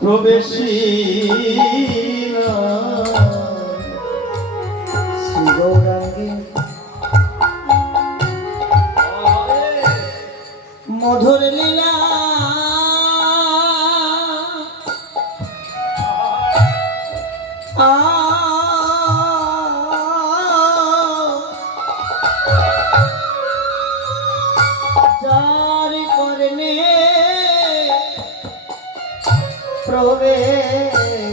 প্রবেশিলা শ্রী গৌরাঙ্গে মধুর লীলা জারি করনে প্রবেশিলা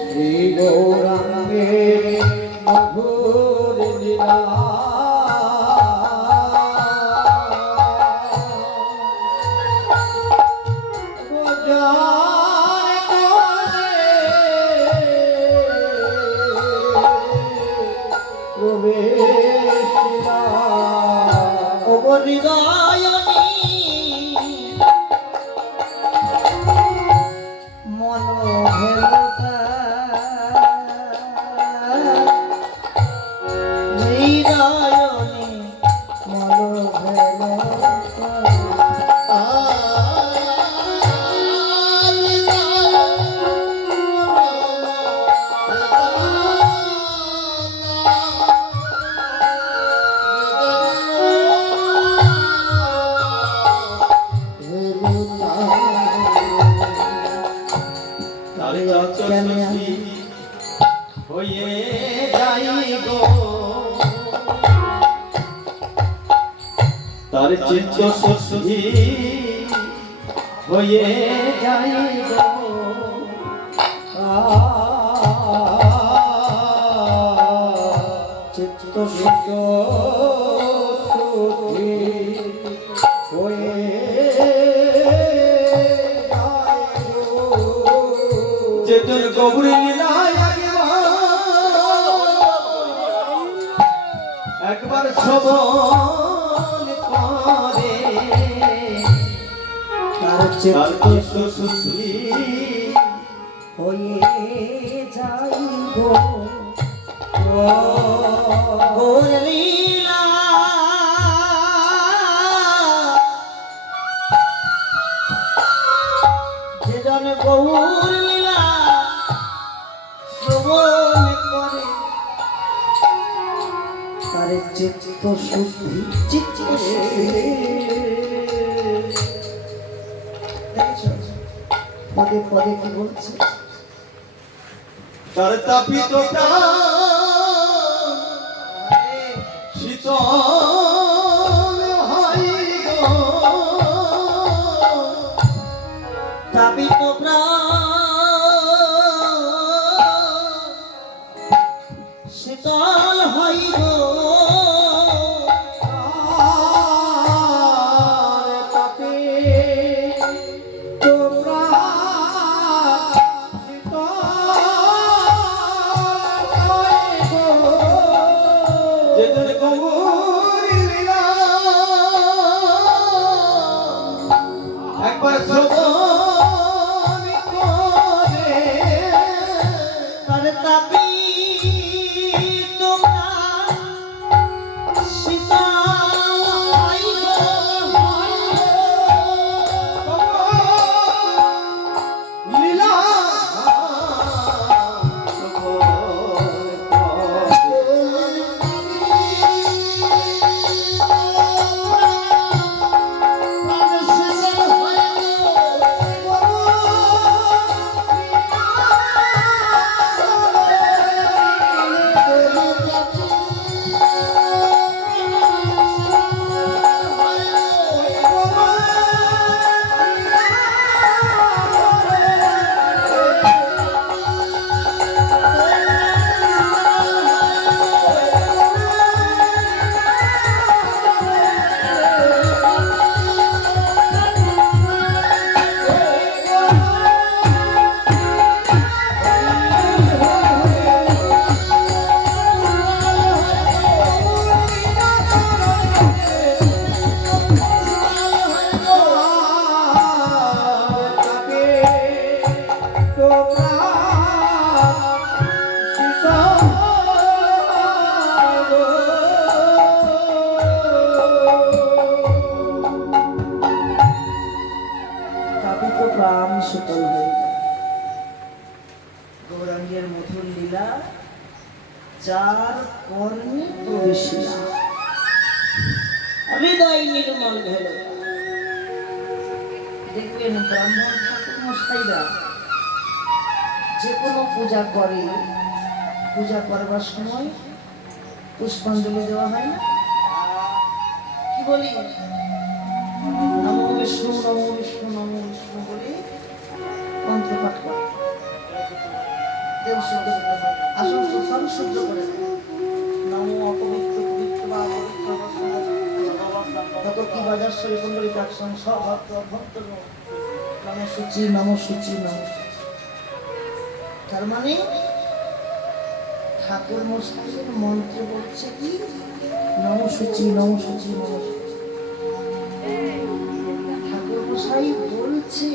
শ্রী গৌরাঙ্গে মধুর লীলা প্রবেশিলা হৃদয়নি মনোভেলতা হৃদয়নি মনোভেলতা হয়ে যাই গো তার চিত্ত সুধি হয়ে যাই গো চিত্ত সুধি হয়ে চেতন গৌরী লীলায় একবার শ্রবণ করে তার চিত্ত সুধি হয়ে যাই গো গৌর লীলা যে জন গৌর লীলা শ্রবণ করে তার চিত্ত শুদ্ধি পদে পদে কি বলছে তার তাপিত শীতল হয় গো তাপিত শীতল হয় গো একবার শ্রবণ করে তার তাপি তোমরা শীতল লীলা যার কর্মে প্রবেশ না, হৃদয় নির্মল হল। দেখবেন ব্রাহ্মণ ঠাকুর মশাইরা যে কোনো পূজা করে, পূজা করবার সময় পুষ্পাঞ্জলি দেওয়া হয় না? কি বলি? নমো বিষ্ণু নমো বিষ্ণু নমো বিষ্ণু বলে মন্ত্র পাঠ করে। দেব শুদ্ধ আসল সব শুদ্ধ করে দেয়। নমো অপবিত্র পবিত্র বা অপবিত্র কত কি বাজার শরী কুণ্ডলী কাকসন সব ভক্ত ভক্ত নমো সূচি নমো সূচি নমো। তার মানে ঠাকুর মশাইয়ের মন্ত্র বলছে কি নমো সূচি নমো সূচি নমো। ঠাকুর মশাই বলছে,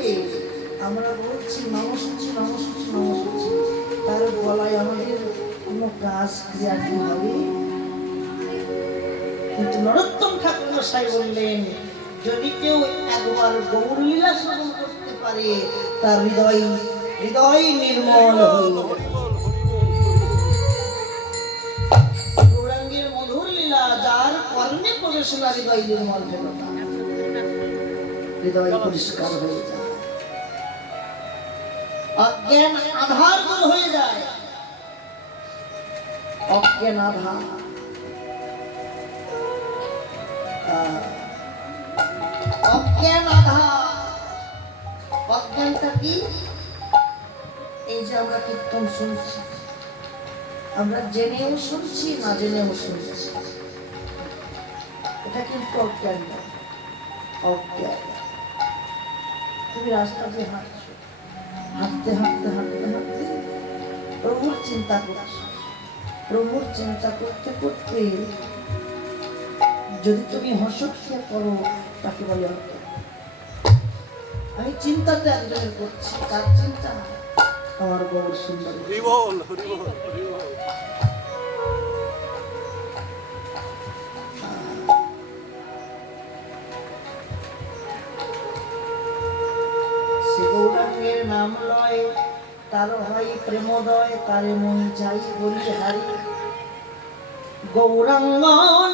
আমরা বলছি নমো সূচি নমো সূচি নমো সূচি। তার গলায় আমাদের কোনো কাজ ক্রিয়া কি হবে? কিন্তু নরোত্তম ঠাকুর মশাই বললেন, যদি কেউ একবার গৌরলীলা শ্রবণ করতে পারে তার হৃদয় হৃদয় নির্মল হইল। গৌরাঙ্গের মধুর লীলা যার কর্ণে প্রবেশ না, হৃদয় নির্মল হল না, হৃদয় পরিষ্কার হয়ে যায়, অজ্ঞান আধার দূর হয়ে যায়। অজ্ঞান আধার, অজ্ঞান আধার। অজ্ঞানটা কি? এই যে আমরা কীর্তন শুনছি, আমরা জেনেও শুনছি না জেনেও শুনছি, এটা কিন্তু অজ্ঞান না, অজ্ঞান। তুমি রাস্তা দিয়ে হাঁটছো, হাঁটতে হাঁটতে হাঁটতে হাঁটতে প্রভুর চিন্তা করছো, প্রভুর চিন্তা করতে করতে যদি তুমি হর্ষক্রিয়া করো তাকে বলে অজ্ঞান। আমি চিন্তাটা একজনের করছি, তার চিন্তা আমার গৌর সুন্দর। গৌরাঙ্গের নাম লয় তার হয় প্রেমোদয়, তারে মন চাই বলি হারি। গৌরাঙ্গ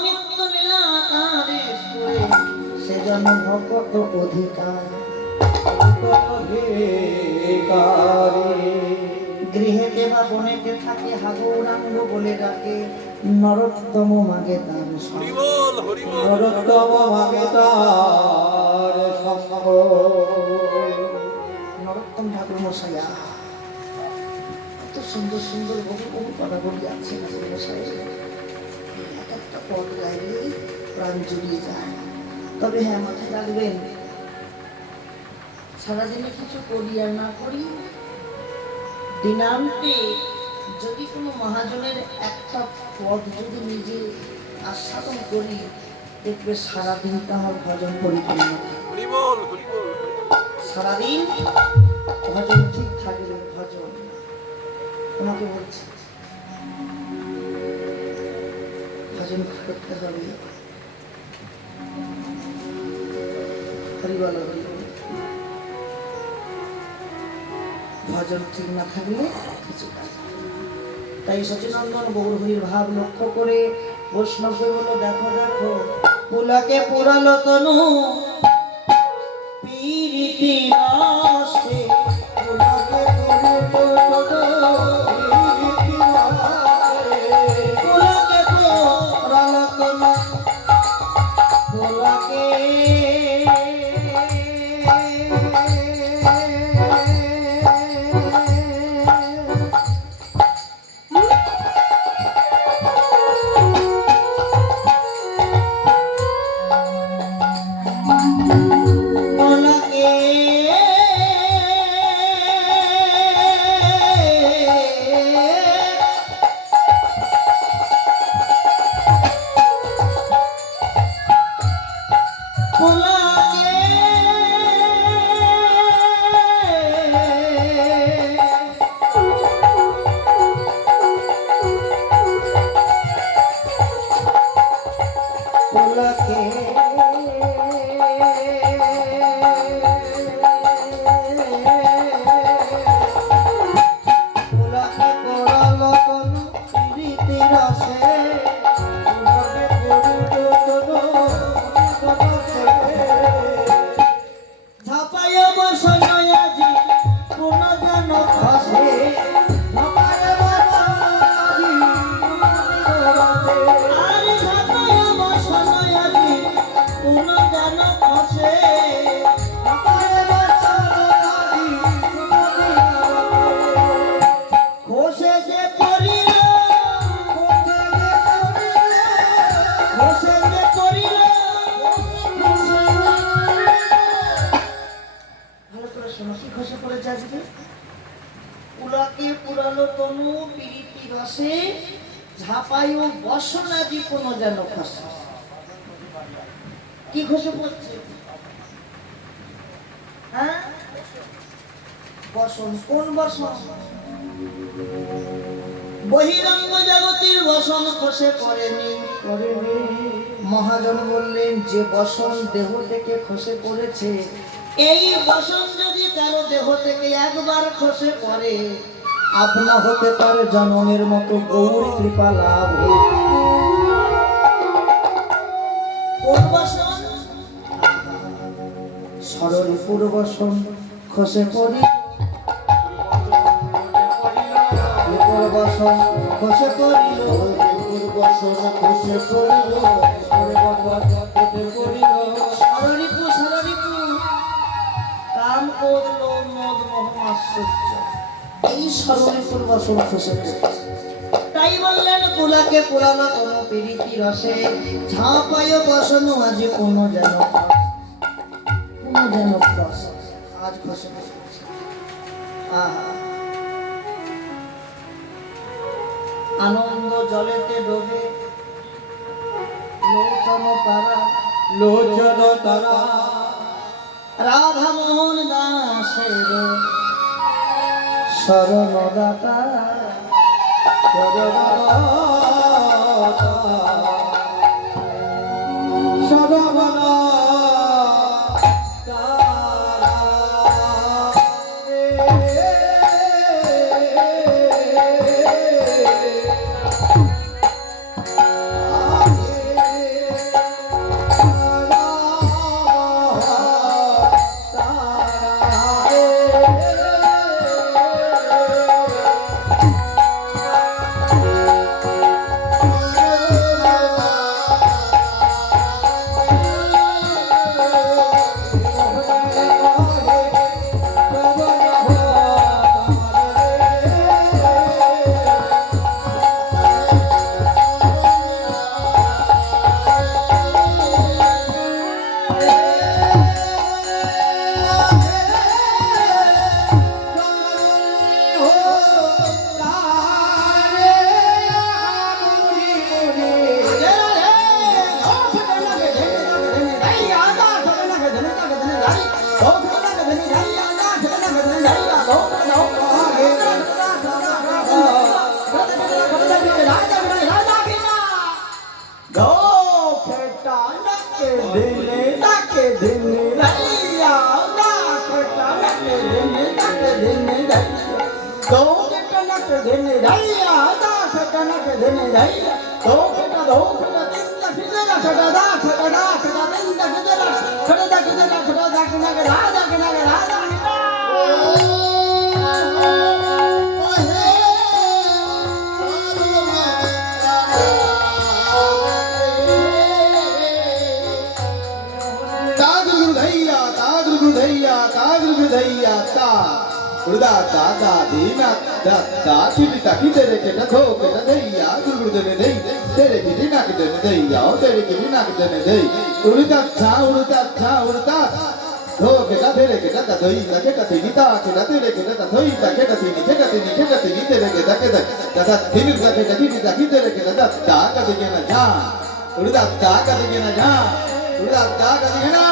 নিত্য লীলাকারে সুরে সেজন ভকত অধিকার। গৃহে দেবা বনেতে থাকে হা গৌরাঙ্গ বলে ডাকে, নরোত্তম মাগে তার নরোত্তম মাগে তার সঙ্গ। নরোত্তম ঠাকুর মশাই এত সুন্দর সুন্দর বহু বহু কথা বলি আছে মশাই, এক একটা পদ গাইলে প্রাণ জুড়িয়ে যায়। তবে হ্যাঁ, মাথায় রাখবেন, সারাদিনে কিছু করি আর না করি, দিনান্তে যদি কোনো মহাজনের একটা পদ যদি নিজে আস্বাদন করি, দেখবে সারাদিনটা আমার ভজন পরিপূর্ণ, সারাদিন ভজন ঠিক থাকবে। ভজন তোমাকে বলছি, ভজন করতে হবে। হরিবল হরিবল, ভজন ঠিক না থাকলে কিছু কাজ। তাই সচিনন্দন গৌরহরির ভাব লক্ষ্য করে বৈষ্ণবকে বলো, দেখো দেখো পুলাকে পুরালো তনু পীরিতি রাষ্টে, পুলাকে পুরালো তনু পীরিতি রাষ্টে, পুলাকে পুরালো তনু পুলাকে কোনো যেন খসে। কি খসে পড়ছে? হ্যাঁ, বসন। কোন বসন? বহিরঙ্গ জগতের বসন খসে পড়েনি। মহাজন বললেন, যে বসন দেহ থেকে খসে পড়েছে, এই বসন যদি কারো দেহ থেকে একবার খসে পড়ে, আপনা হতে পারে জনমের মতো গৌর কৃপা লাভ। কোন বসন? ষড়রিপুর বসন খসে পড়ি, বসন খসে পড়িল, বসন খসে পড়িল, ষড়রিপু ষড়রিপু কাম করলো মদ মোহাশ্চর্য, এই ষড়রিপুর বসন খসে পড়িল। তাই বললেন, কুলাকে পুরানো কোন প্রীতি রসে, ঝাঁপায় বসন আজ কোন যেন আজ খসে পড়েছে। আহা, আনন্দ জলেতে ডোবে লোচন তারা, লোচন তারা রাধা মোহন দাসের শরণদাতা, সদবনা दादा दीना दादा चिता की तेरे के न धो के न दैया गुरु देने दे तेरे की दीना के देने दैया ओ तेरे की दीना के देने दे उड़ता धो के न तेरे के न धोई न के कति नीता के न तेरे के न धोई न के कति नी के कति नी तेरे के दादा दिन के की तेरे के दादा का के न जा उड़ता का के न जा उड़ता का के ना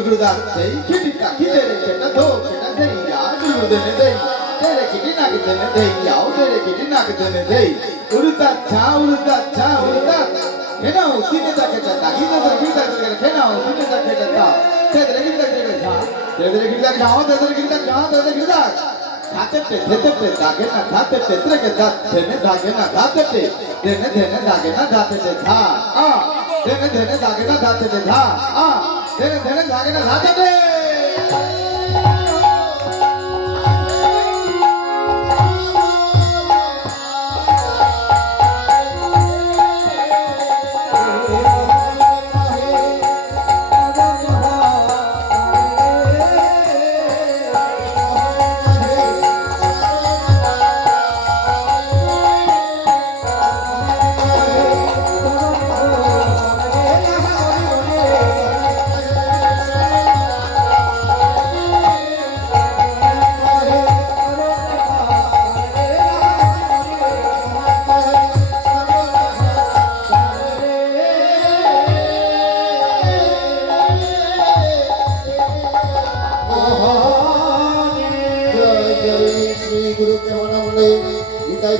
गुरुदास किटी ना किते ने दे याओ तेरे किटी ना किते ने दे उड़ता छा केना उसी ने ताके ता ही तो किता केना उसी ने ताके ता तेरे किता के छा तेरे किता जाओ तेरे किता जाओ तेरे किता खाते पे दागे ना खाते पे तेरे के दा देने दागे ना खाते पे देने दागे ना खाते पे था आ देने दागे ना खाते पे था आ देने दागे ना खाते पे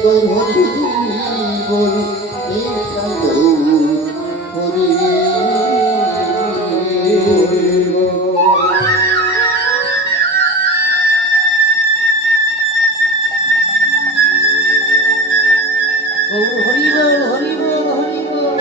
গৌর হরি বল নিতাই গৌর হরি হরি বল হরি বল হরি বল।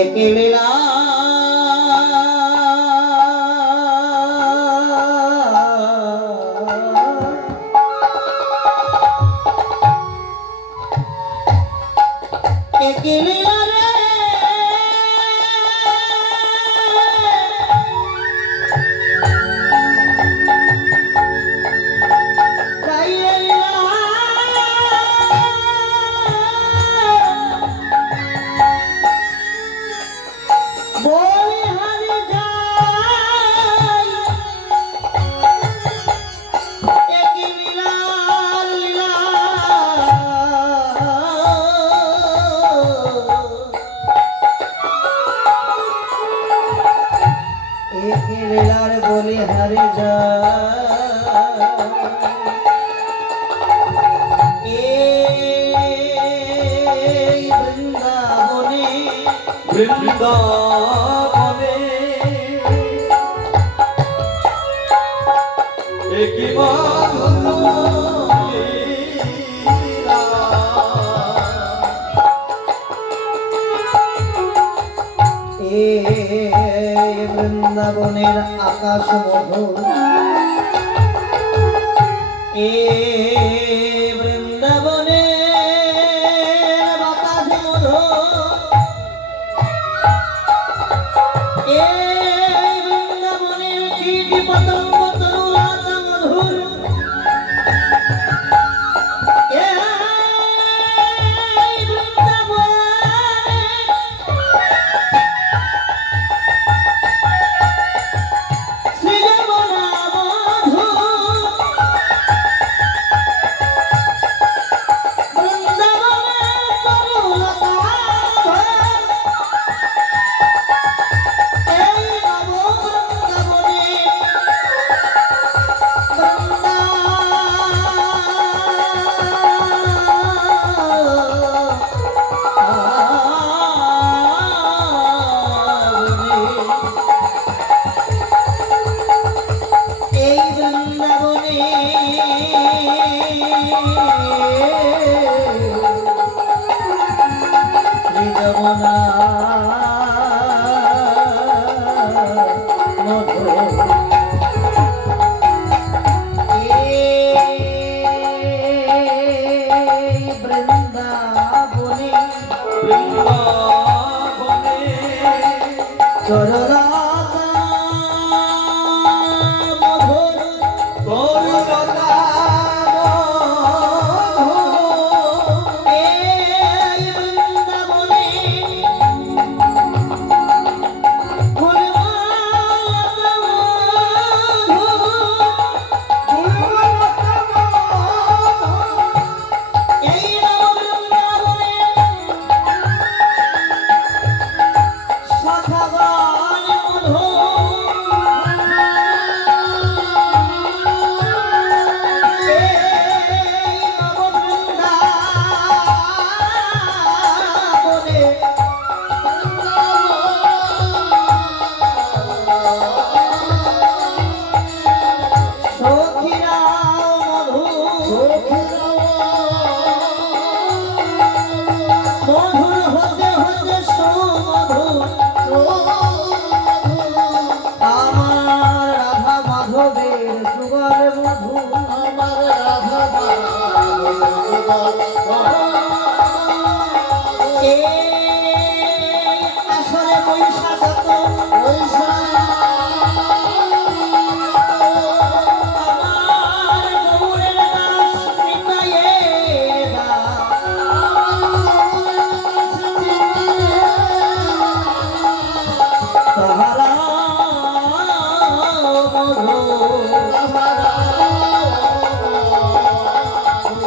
একেবেলা একেবেলা রে বেলার বলে হারে যায় বৃন্দাবনে বৃন্দাবনে একই মাধুর্য লীলা বৃন্দাবনের আকাশ মধুর এ বৃন্দাবনের আকাশ মধুর এ বৃন্দাবনের কীট পতঙ্গ তরুলতা মধুর এ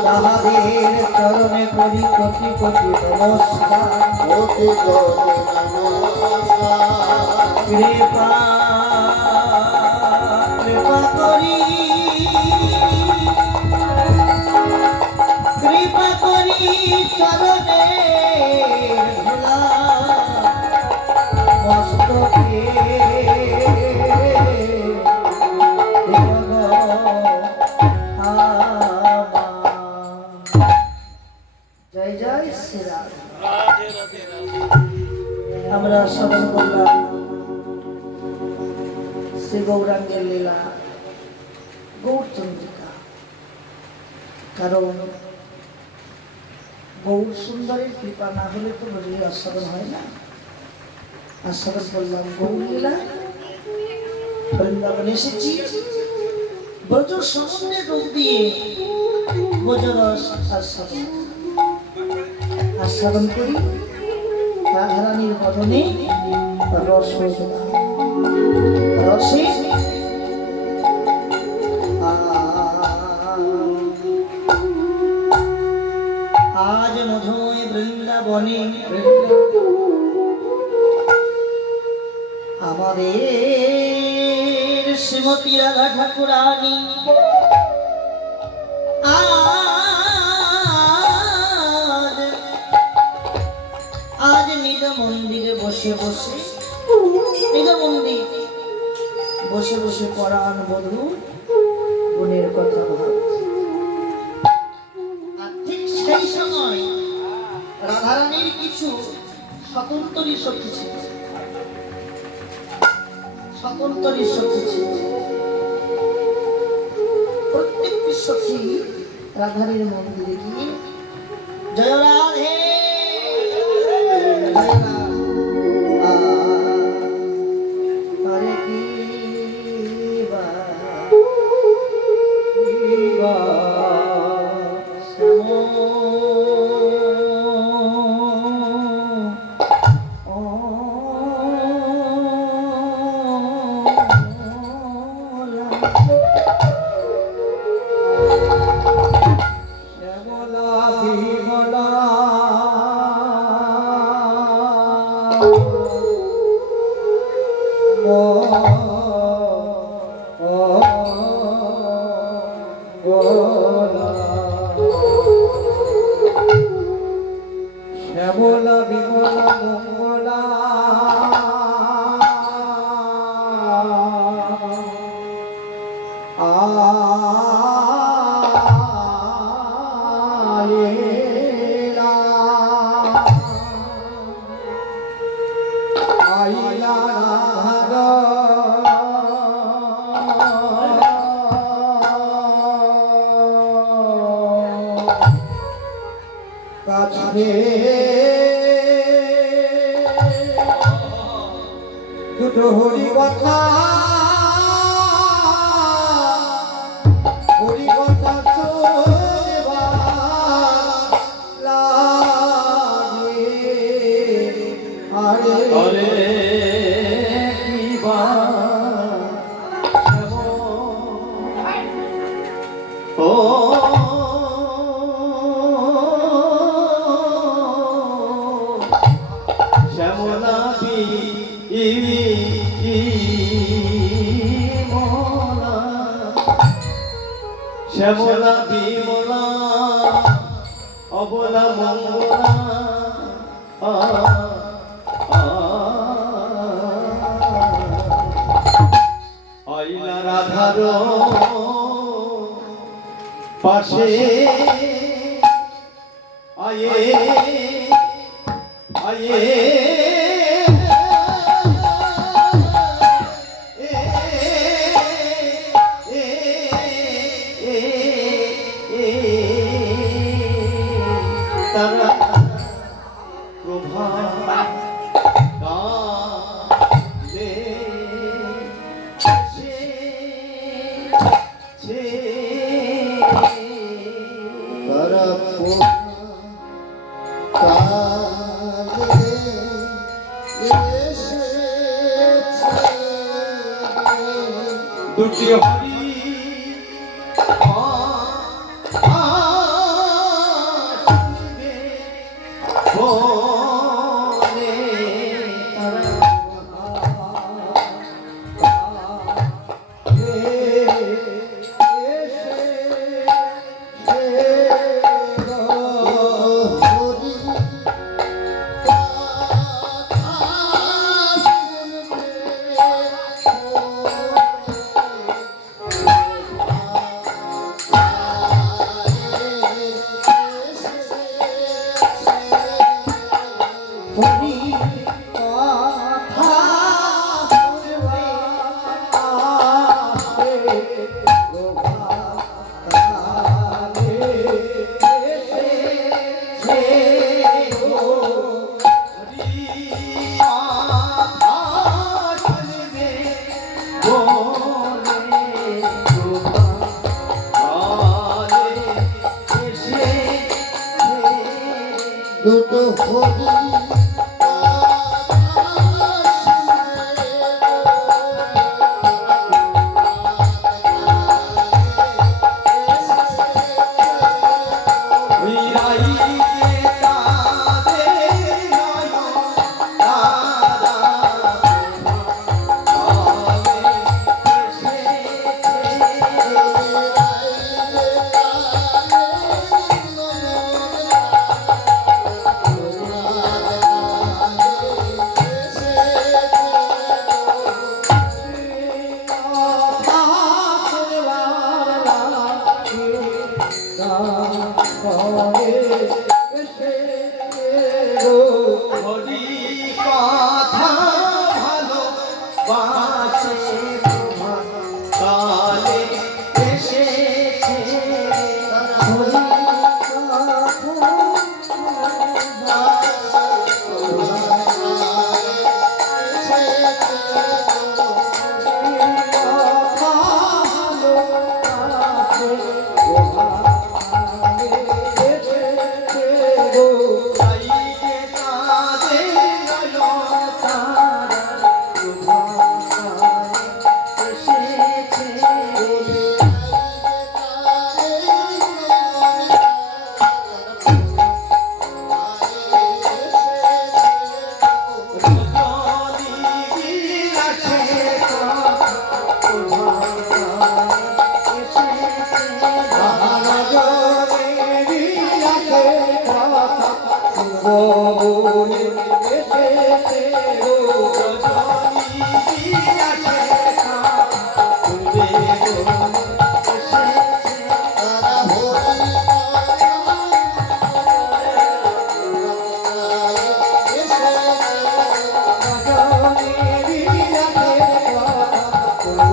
তাহাদের চরণে করি কোটি কোটি নমস্কার কৃপা কৃপা করি চরণে ধুলা মস্তকে জয় জয় শ্রীরাম। আমরা স্মরণ করলাম শ্রী গৌরাঙ্গের লীলা গৌরচন্দ্রিকা। কারণ গৌর সুন্দরের কৃপা না হলে তো বলি আস্বাদন হয় না। আস্বাদন করলাম গৌর লীলা। বৃন্দাবন এসেছি ব্রজ সমুদ্রের রূপ দিয়ে ব্রজরস আস্বাদন করি। রাধারানীর বদনে রস রসে আজ মধুময় বৃন্দাবনে আমাদের শ্রীমতী রাধা ঠাকুরানী আজ নিজ মন্দিরে বসে বসে নিজ মন্দির বসে বসে পরাণ বধূ বোনের কথা ভাবছে। আর ঠিক সেই সময় রাধারানীর কিছু স্বতন্ত্রী সখী ছিল। সকলতরই সখী ছিল। প্রত্যেকটি সখী রাধারীর মন্দিরে গিয়ে জয় রাধে হরে কি বা শ্যামলা বিমলা শ্যামলা বিমলা মঙ্গলা আইলা কাছে দুটো হরি কথা শুনবার লাগে আরে কি বা ও শ্যামলা বিমলা শ্যামলা বিমলা অবলা মঙ্গলা আইলা রাধার পাশে আয়ে আয়ে তারা প্রভা গালে দুটি হরি বলে তারা দুটো হরি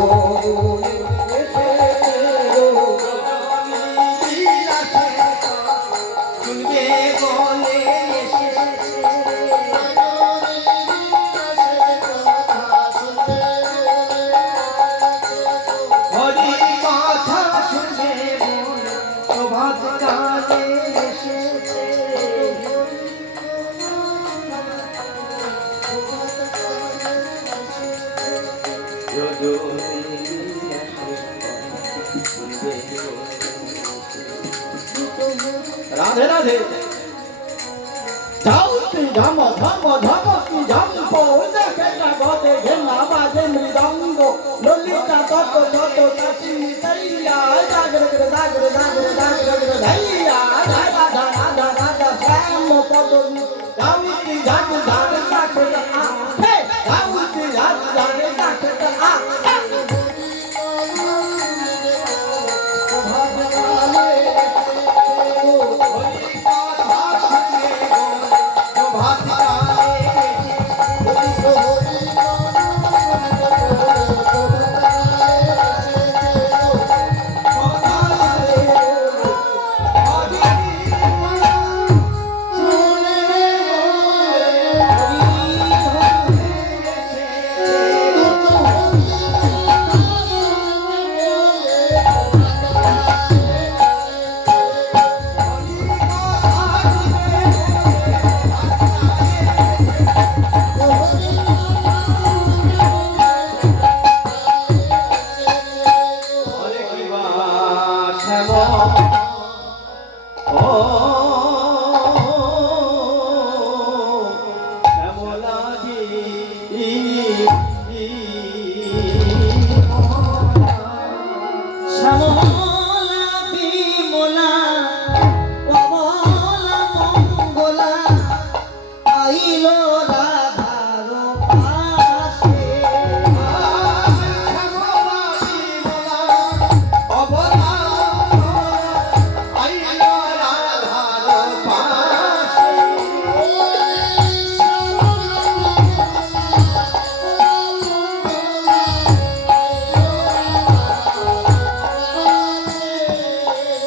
বলে এসেছে শুনবে বলে হরি কথা শুনবে বলে প্রভাত কালে এসেছে রাধে রাধে ঝাউতি ঝাম ঝাম ঝামতি ঝাম্প দেখে জগতে ঘেনা বাজে মৃদঙ্গ ললিতা তত তত তাতি তৈয়া জাগরে জাগরে জাগরে জাগরে ধাইয়া ধারা ধারা ধারা ধারা শ্যাম পদমি ঝাউতি ঝাম ঝাম দেখে আ হে ঝাউতি ঝাম ঝাম দেখে আ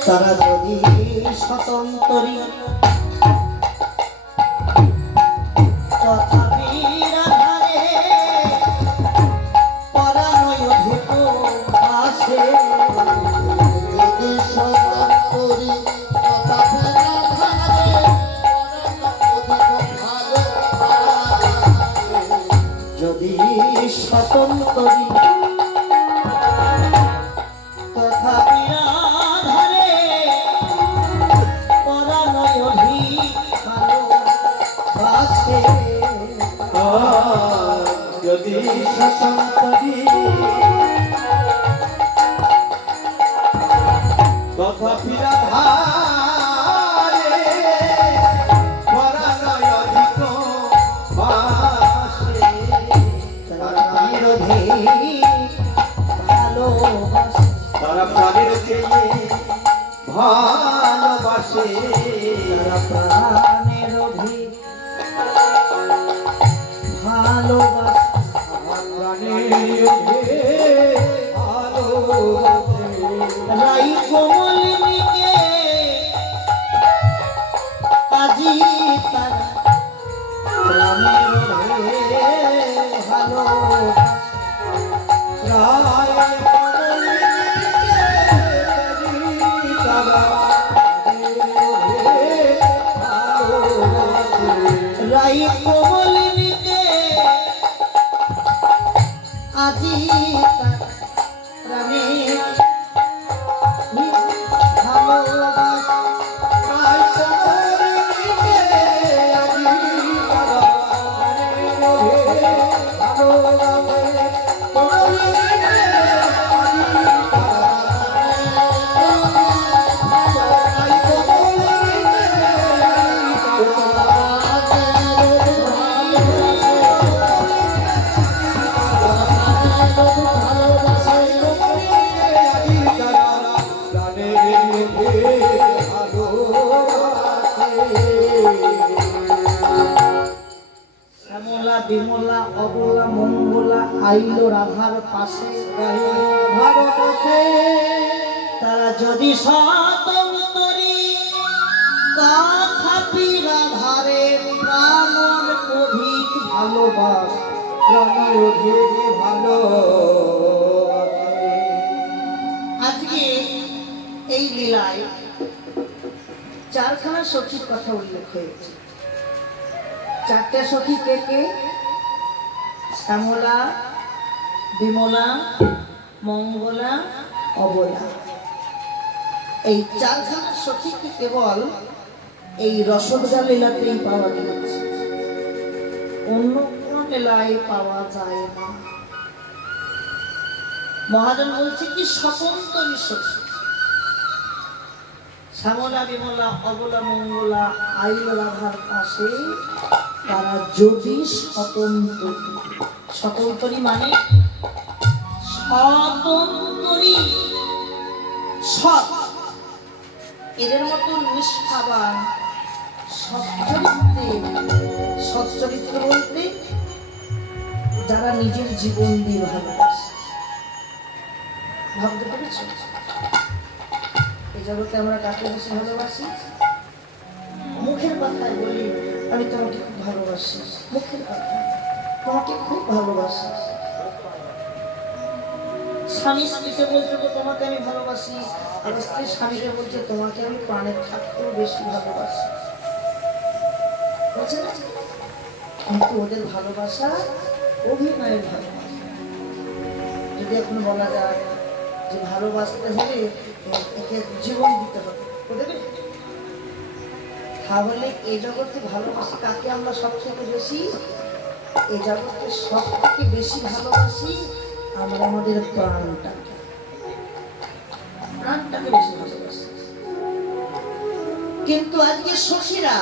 তারা যদি স্বতন্ত্রী তথাপি রাধারে পরাণয় অধিক আসে যদি স্বতন্ত্রী তথাপি রাধারে যদি স্বতন্ত্রী তথাপি যদি সসন্তরি তথাপি রাধারে পরাণয় অধিক বাসে বিরোধী ভালোবাসে তারা প্রাণের চেয়ে ভালোবাসে তারা প্রাণের অধিক ভালোবাসে রাই কোমলিনীকে আজি তারা প্রাণের অধিক ভালোবাসে রাই কোমলিনীকে আজি প্রাণে আইল রাধার পাশে, ভারতবর্ষে তারা যদি স্বতন্ত্রী তথাপি রাধারের প্রাণর অধিক ভালোবাস। অধিক ভালো আজকে এই লীলায় চারখানা সখীর কথা উল্লেখ হয়েছে। চারটা সখী কে কে? শ্যামলা, বিমলা, মঙ্গলা, অবলা। এই চারখানা সখীকে কেবল এই রসগোল্লা লীলাতেই পাওয়া গিয়েছে, অন্য কোন লীলায় পাওয়া যায় না। মহাজন বলছে কি স্বতন্ত্র সখী, শ্যামলা, বিমলা, অবলা, মঙ্গলা আইল রাধার পাশে, তারা যদি স্বতন্ত্র। স্বতন্ত্রী মানে স্বতন্ত্রী সৎ, এদের মতো নিষ্ঠাবান, সচ্চরিত্রে। সচ্চরিত্র বলতে যারা নিজের জীবন দিয়ে ভালোবাসে। ভাবতে পেরেছ? এই জগতে আমরা কাকে বেশি ভালোবাসি? মুখের কথায় বলি আমি তোমাকে খুব ভালোবাসি, মুখের কথা তোমাকে খুব ভালোবাসি। স্বামী স্ত্রীকে বলছে তো তোমাকে আমি ভালোবাসি, আর স্ত্রী স্বামীকে বলছে তোমাকে আমি প্রাণের থাকতেও বেশি ভালোবাসি। বুঝছে না? কিন্তু ওদের ভালোবাসা অভিনয়ের ভালোবাসা। যদি এখন বলা যায় যে ভালোবাসতে হলে একে জীবন দিতে হবে, দেবে, তাহলে এই জগতে ভালোবাসি কাকে আমরা সব থেকে বেশি? এই জগতে সব থেকে বেশি ভালোবাসি আমরা আমাদের প্রাণটাকে, প্রাণটাকে বেশি ভালোবাসি। কিন্তু আজকে সখীরা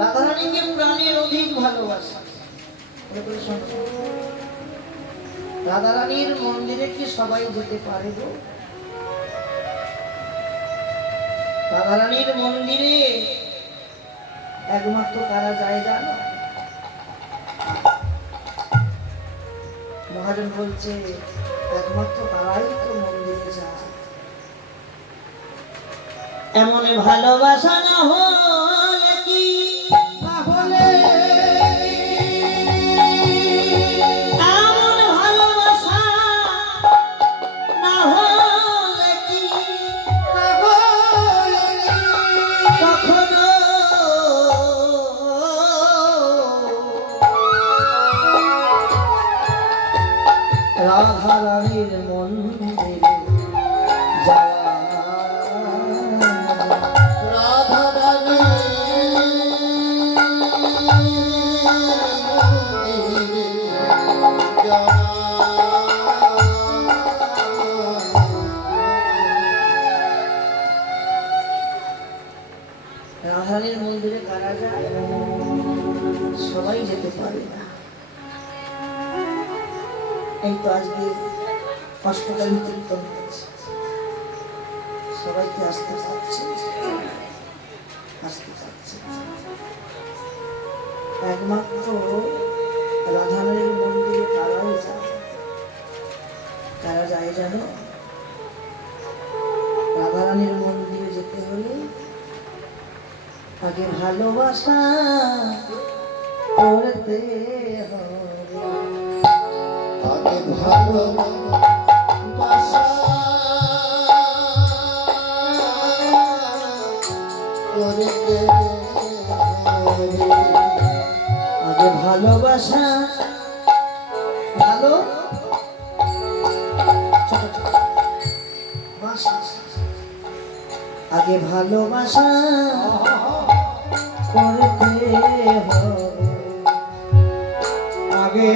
রাধারানীকে প্রাণের অধিক ভালোবাসে। রাধারানীর মন্দিরে কি সবাই যেতে পারে গো? রাধারানীর মন্দিরে একমাত্র কারা যায় জানো? মহাজন বলছে একমাত্র তারাই তো মন্দিরে যায়। এমন ভালোবাসা না হলে কি, তাহলে এমন ভালোবাসা না হলে কি কখনো রাধারানীর মন্দিরে যাওয়া। রাধারানী রাধারানীর মন্দিরে কারা যায়? সবাই যেতে পারে না। এই তো আজকে হসপিটাল কীর্তন হচ্ছে, সবাইকে আসতে চাচ্ছে, আসতে চাচ্ছে। একমাত্র রাধারানীর মন্দিরে কারাই যায়। কারা যায় জানো? রাধারানীর মন্দিরে যেতে হলে আগে ভালোবাসা করতে হবে। আগে ভালোবাসা করতে হবে। আগে ভালোবাসা ভালো ছোট ছোট বাসা। আগে ভালোবাসা করতে হবে। আগে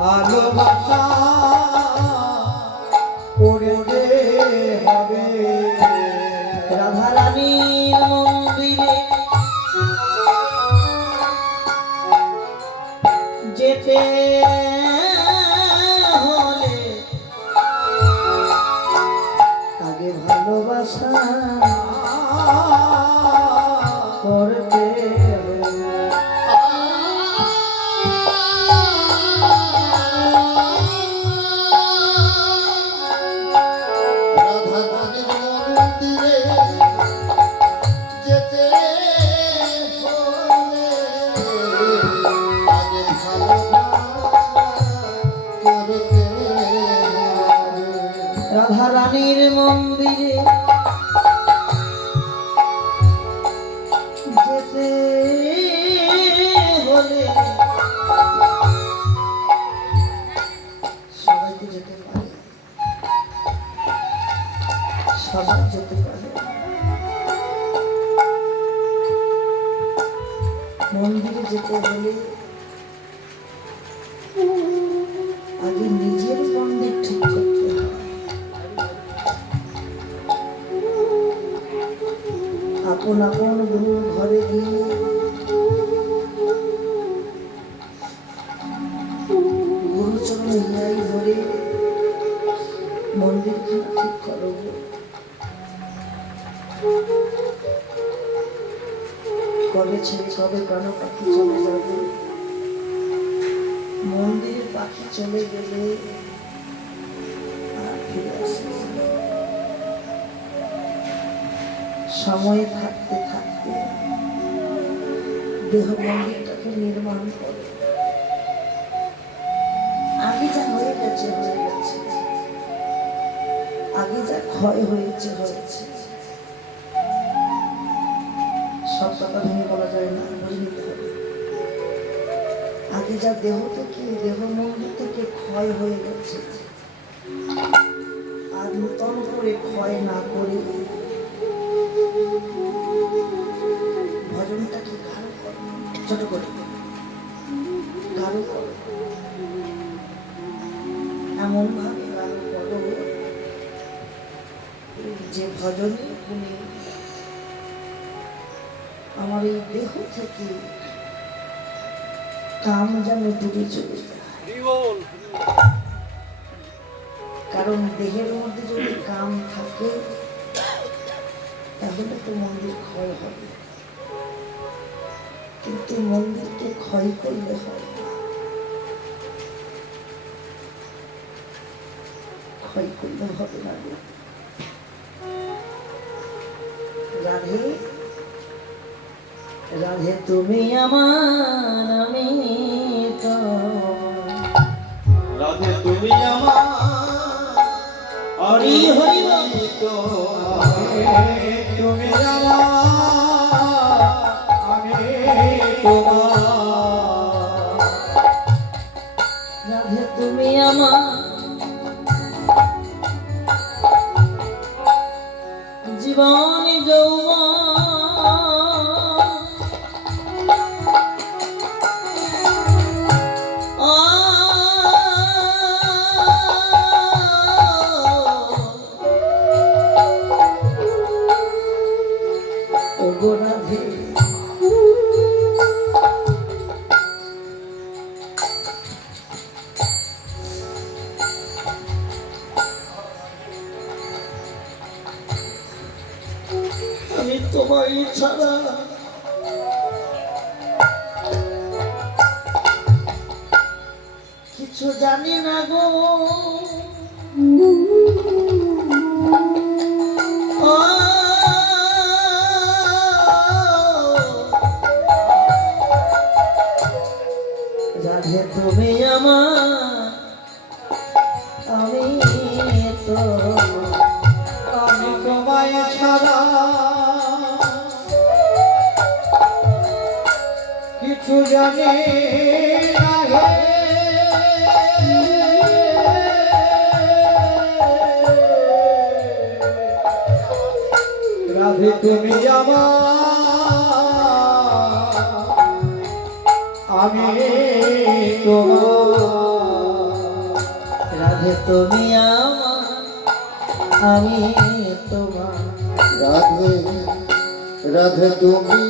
ভালোবাসা করতে হবে। রাধারানীর মন্দিরে যেতে হলে আগে ভালোবাসা করতে হবে। রাধা রানীর মন্দিরে যেতে হলে সবাই তো যেতে পারে, সবাই যেতে পারে। মন্দিরে যেতে হলে আগে নিজের মন্দির ঠিক করতে হয়। আপন আপন গুরুর ঘরে গিয়ে গুরুচরণ হিয়াই ধরে মন্দিরকে ঠিক করব। কবে ছেড়ে কবে প্রাণ পাখি চলে যাবে, মন্দিরের পাখি চলে গেলে আর ফিরে আসে না। সময় থাকতে থাকতে দেহ মন্দিরটাকে নির্মাণ করে। আগে যা হয়ে গেছে হয়ে গেছে, আগে যা ক্ষয় হয়েছে হয়েছে। সব কথা ভেঙে বলা যায় না, বুঝে নিতে হবে। আগে যা দেহ থেকে দেহ মন্দির থেকে ক্ষয় হয়ে গেছে, আর নূতন করে ক্ষয় না করে ভজনটাকে গাঢ় করো, ছোট করে গাঢ় করো, এমন ভাবে গাঢ় করো যে ভজনে তুমি আমার এই দেহ থেকে কাম যেন দূরে চলে যায়। কারণ দেহের মধ্যে যদি কাম থাকে তাহলে তো মন্দির ক্ষয় হবে, কিন্তু মন্দিরকে ক্ষয় করলে হয় না, ক্ষয় করলে হবে না। রাধে রাধে তুমি আমার, আমি তোমার। রাধে তুমি আমার, হরি হরি আমি তোমার। তুমি আমার, আমি তোমার। রাধে তুমি আমার, জীবন যৌবন রাধে আমি তোমায় ছাড়া কিছু জানি না গো। রাধে তুমি আমার, আমি তো আমি তোমায় ছাড়া কিছু জানি না হে। রাধে তুমি আমার, আমি তোমার। রাধে তুমি আমার, আমি তোমার। রাধে রাধে তুমি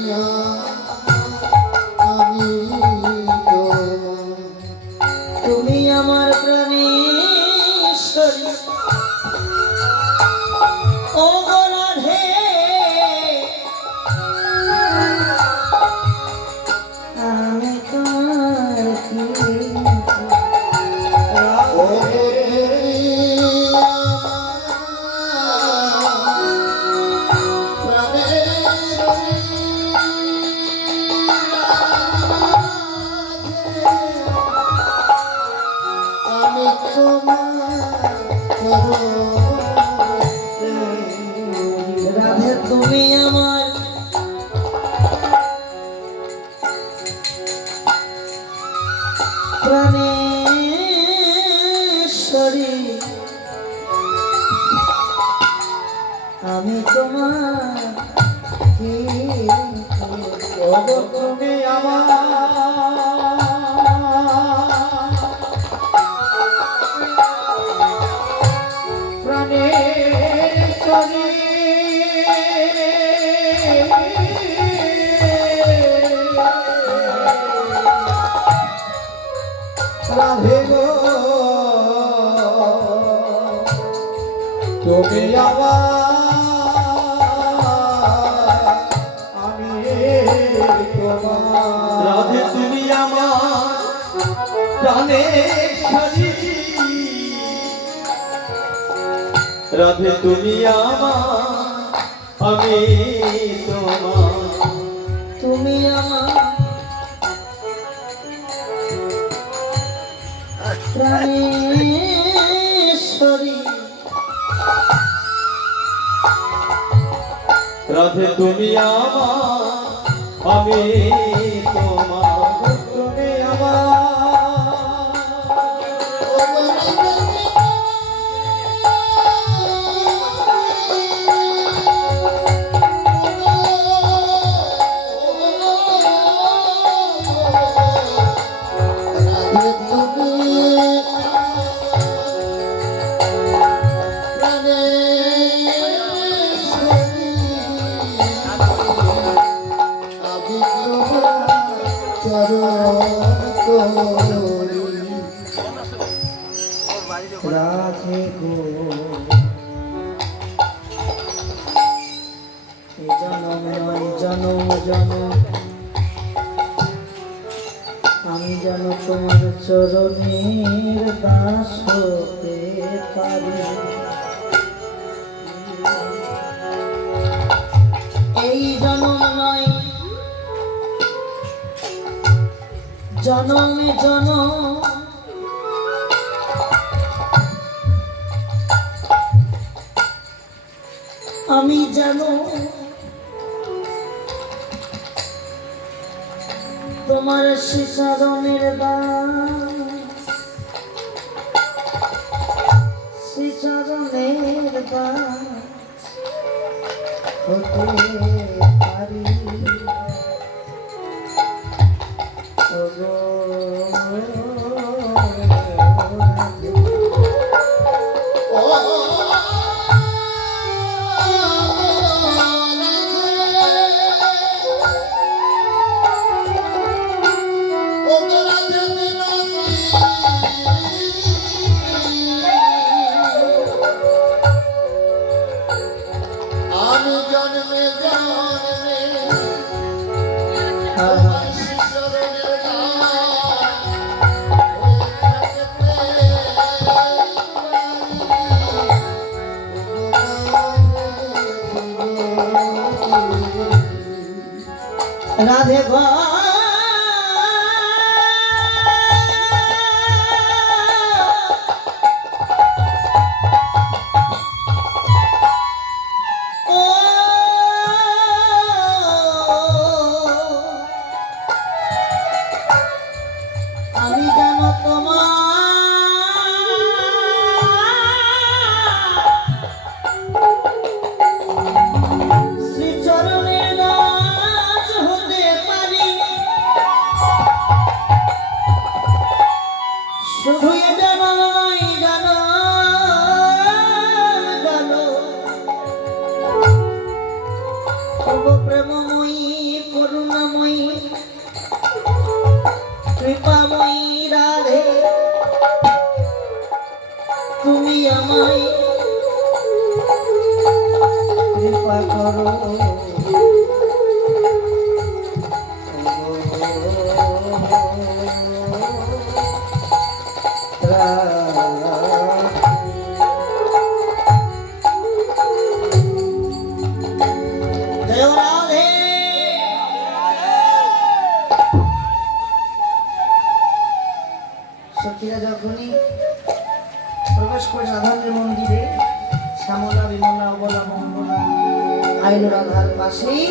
আমি তোমার। তুমি আমার প্রাণেশ্বরী, ও গো রাধে আমি তোমার কি ও আমি তোমার প্রাণেশ্বরী আমি তোমার কি ওগো তুমি আমার প্রাণেশ্বরী রাধে গো তুমি আমার আমি তোমার রাধে তুমি আমার প্রাণেশ্বরী রাধে তুমি আমার আমি তোমার তুমি আমার প্রাণেশ্বরী রাধে তুমি আমার আমি তোমার তুমি আমার রাধে গো এ জনম নয় জনম জনম আমি যেন তোমার চরণের দাস হতে পারি এই জনম নয় জনমে জনম আমি যেন তোমার শ্রীচরণের দাস শ্রীচরণের দাস হতে পারি ওগো আমি জন্মে জন্মে আহা, ঈশ্বরের রাধে গো আমি জানো তোমার শ্রীচরণের দাস হতে পারি শুধু এ জানো নয় জানো জানো ওগো প্রেমময়ী করুণাময়ী কৃপাময়ী রাধে তুমি আমায় কৃপা করো জয় রাধে সখীরা যখনই প্রবেশ করে রাধানের মন্দিরে শ্যামলা বিমলা অবলা মঙ্গলা আইল রাধার পাশেই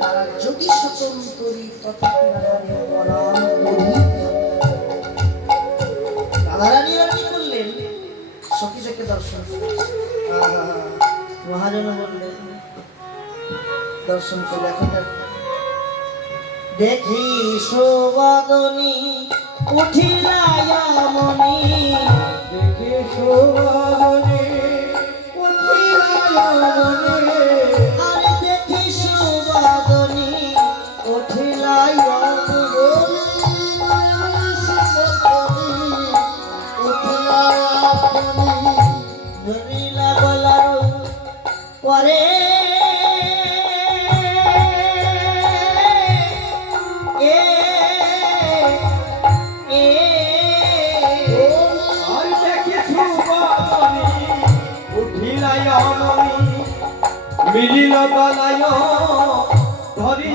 তারা জ্যোতি স্বতন্ত্রী তথাপি রাধাদের পরাণ করি রাধারানী আর কি করলেন সখীদেরকে দর্শন করেছে। মহাজন বললেন দর্শন করে এখন দেখি সুবদনী উঠিলায়ামনি দেখি সুবদনী উঠিলায়ামনি আরে দেখি সুবদনী উঠিলায়ামনি ধরিলা গলার পরে মিলিল তলায় ধরি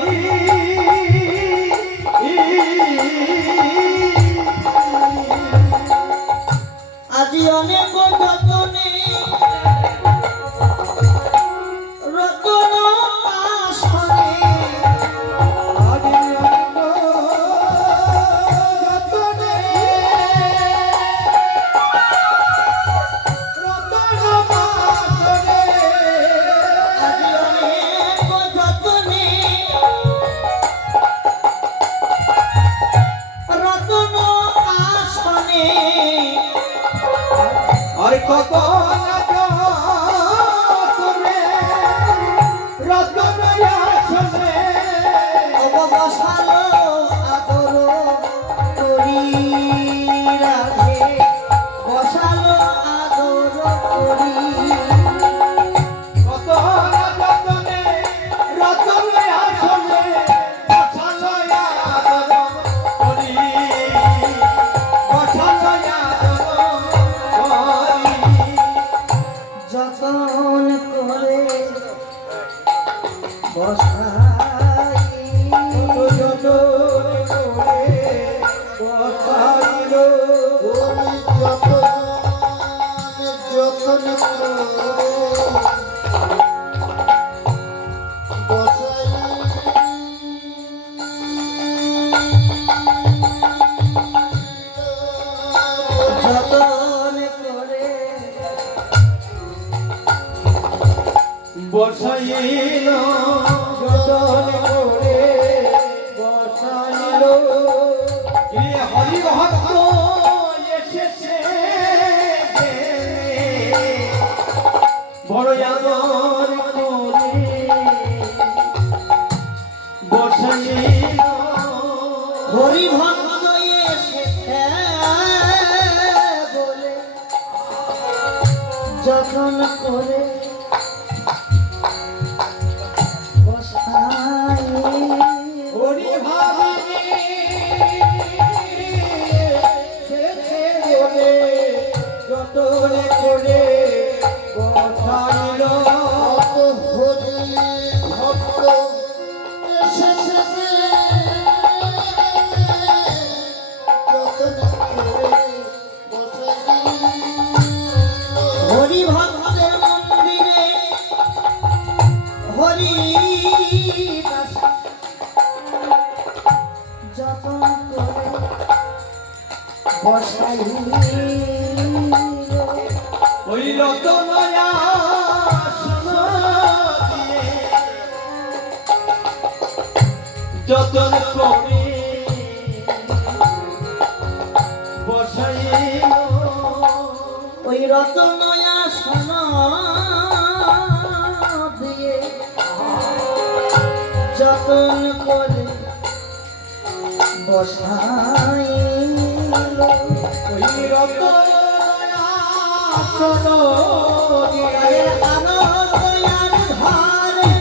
আজি অনেক যতনে রতন আসনে আজি অনেক যতনে রতন আসনে আজি অনেক যতনে রতন আসনে আর কত করে রতন আসনে অবসালো আদর করি রাধে বসালো আদর করি কত যতনে রতন আসনে বসালো আদর করি বসালো আদর করি যতন করে বসাই যত করে বসাইল যতন করে বসাইল যতন করে বসাইল এ হরি ভক্ত এসেছে বড় আদর করে বসাইল হরি ভক্ত এসেছে বলে যতন করে বসাই হরি ভাবিনি সেছে বলে যতন করে বসাইল হরি ভক্তের মন্দিরে হরি দাস যতন করে বসাই ওই রতনয়া দিয়ে যতন করে বসাইল ওই রতনয়া সোনা দিয়ে যতন করে বসাই ওই রতনয়া দিয়ে আনন্দ ধারে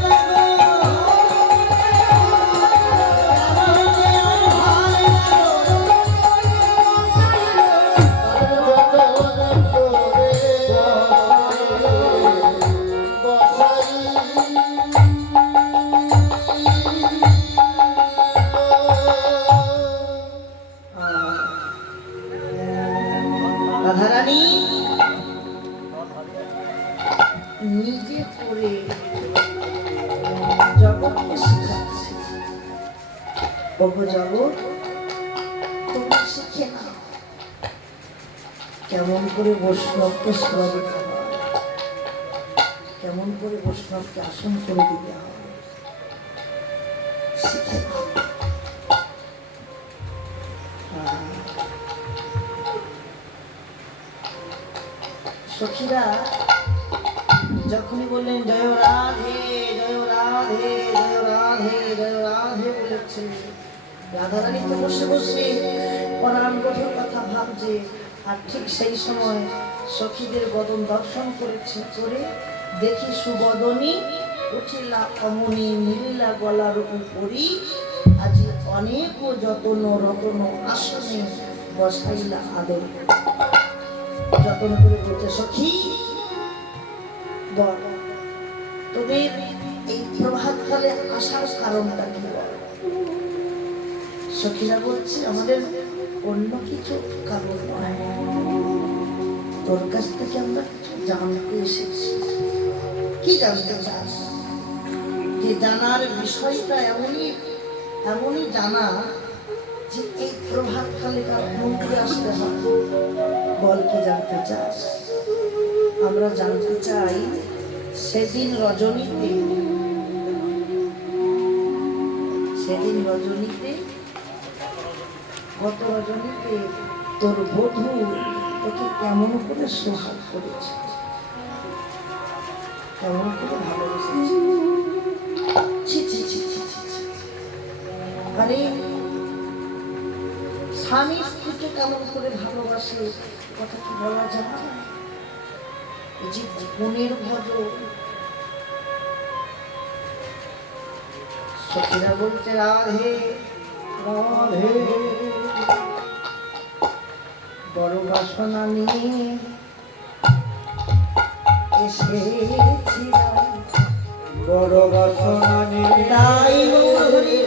রাধারানী নিজে করে জগৎকে শিখাচ্ছে ওগো জগৎ তোমরা শিখে নাও কেমন করে বৈষ্ণবকে সেবা দিতে হয়, কেমন করে বৈষ্ণবকে আসন করে দিতে হয় শিখে নাও। সখীরা যখনই বললেন জয় রাধে জয় রাধে জয় রাধে জয় রাধে বলেছে, রাধারানী তো বসে বসে পরাণ কঠোর কথা ভাবছে। আর ঠিক সেই সময় সখীদের বদন দর্শন করেছে, করে দেখি সুবদনী উঠিলা অমনি মিলিলা গলার উপরি, আজি অনেক যতন রতন আসনে বসাইলা আদর। যতন করে বলছে সখী বল তোদের এই প্রভাতকালে আসার কারণটা কি বল। সখীরা বলছে আমাদের অন্য কিছু কারণ নয়, তোর কাছ থেকে আমরা কিছু জানতে এসেছি। কি জানতে চাস? যে জানার বিষয়টা এমনই এমনই জানা যে এই প্রভাতকালে কার মন্দিরে আসতে হয়। বল কি জানতে চাস? আমরা জানতে চাই সেদিন রজনীতে, সেদিন রজনীতে গত রজনীতে তোর বধূ তোকে কেমন করে সোহাগ করেছে, কেমন করে ভালোবেসেছে। ছি ছি ছি ছি ছি ছি। আরে স্বামী স্ত্রীকে কেমন করে ভালোবাসে কথা কি বলা যায়? এই যে জীবনের ভজ সখীরা বলছে রাধে রাধে বড় বাসনা নিয়ে এসেছিলাম, বড় বাসনা নিয়ে তাই হরি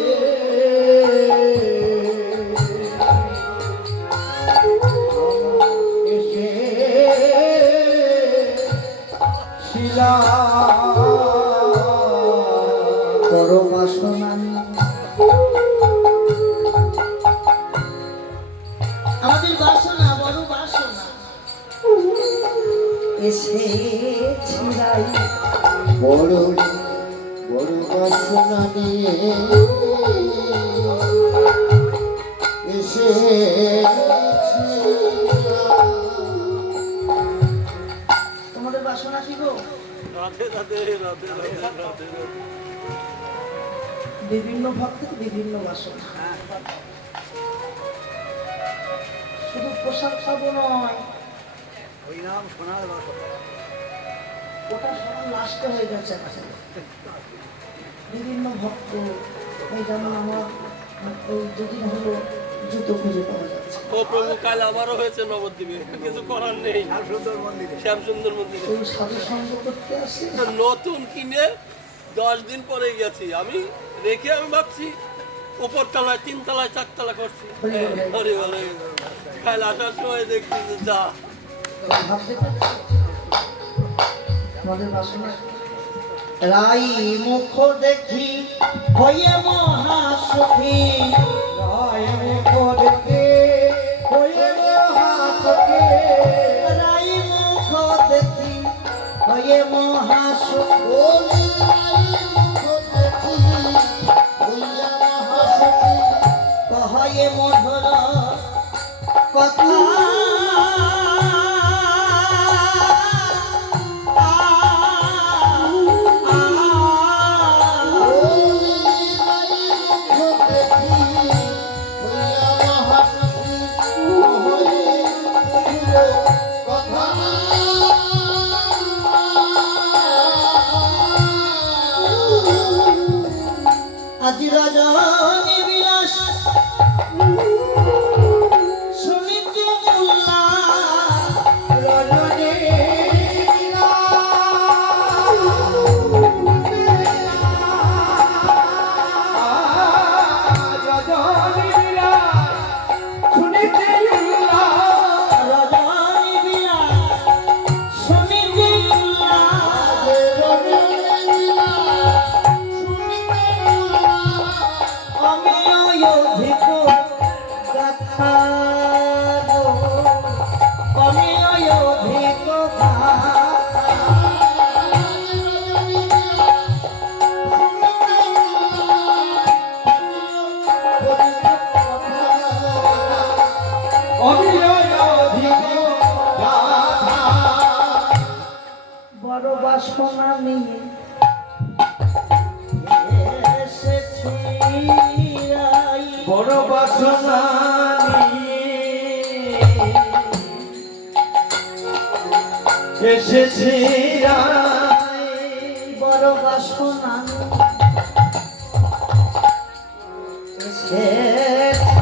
এসে শিলা বড় বাসনা নিয়ে। আমাদের বাসনা বড় বাসনা এসেছিলাই, বড় বড় বাসনা নিয়ে এসে তোমাদের বাসনা কি গো? বিভিন্ন ভক্তের বিভিন্ন বাসনা, শুধু পোশাক সব নয়, ওটা সব লাস্টে হয়ে গেছে এখন। বিভিন্ন ভক্ত এই যেমন আমার ওই দুদিন হলো জুতো খুঁজে পাওয়া যাচ্ছে, ও প্রভু কাল আমারও হয়েছে নবদ্বীপে, কিছু করার নেই। শ্যামসুন্দর মন্দিরে ওই সাধু সঙ্গ করতে আসে। নতুন কিনে 10 দিন পরে গেছি আমি, রেখে আমি ভাবছি উপর তলায় 3 তলায় 4 তলা করছি। হরি বল কাল আসার সময় দেখছি যে যা ভাবতে পারছো আমাদের বাসনা। রাই মুখ দেখি হয়ে মহাসুখী, রায় মুখ দেখে হয়ে হাতকে রাই মুখ দেখি হয়ে মহাসুখী, কহয়ে মধুর কথা আজি রজনী বিলাস সুনীতি মূল বাসনা নিয়ে এসেছি আই। বড় বাসনা নিয়ে এসেছি বড় বাসনা এসেছি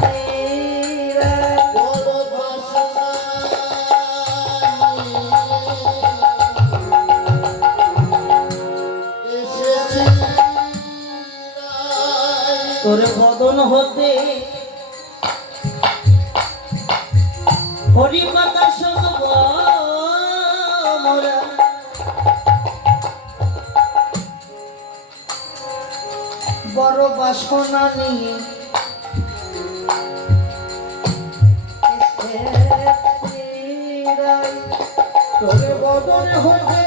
আই। বড় বাসনা এসেছি তোর বদন হতে হরি মাতা শুনব মোরা বড় বাসনা নিয়ে এসেছি রাই। তোর বদন হতে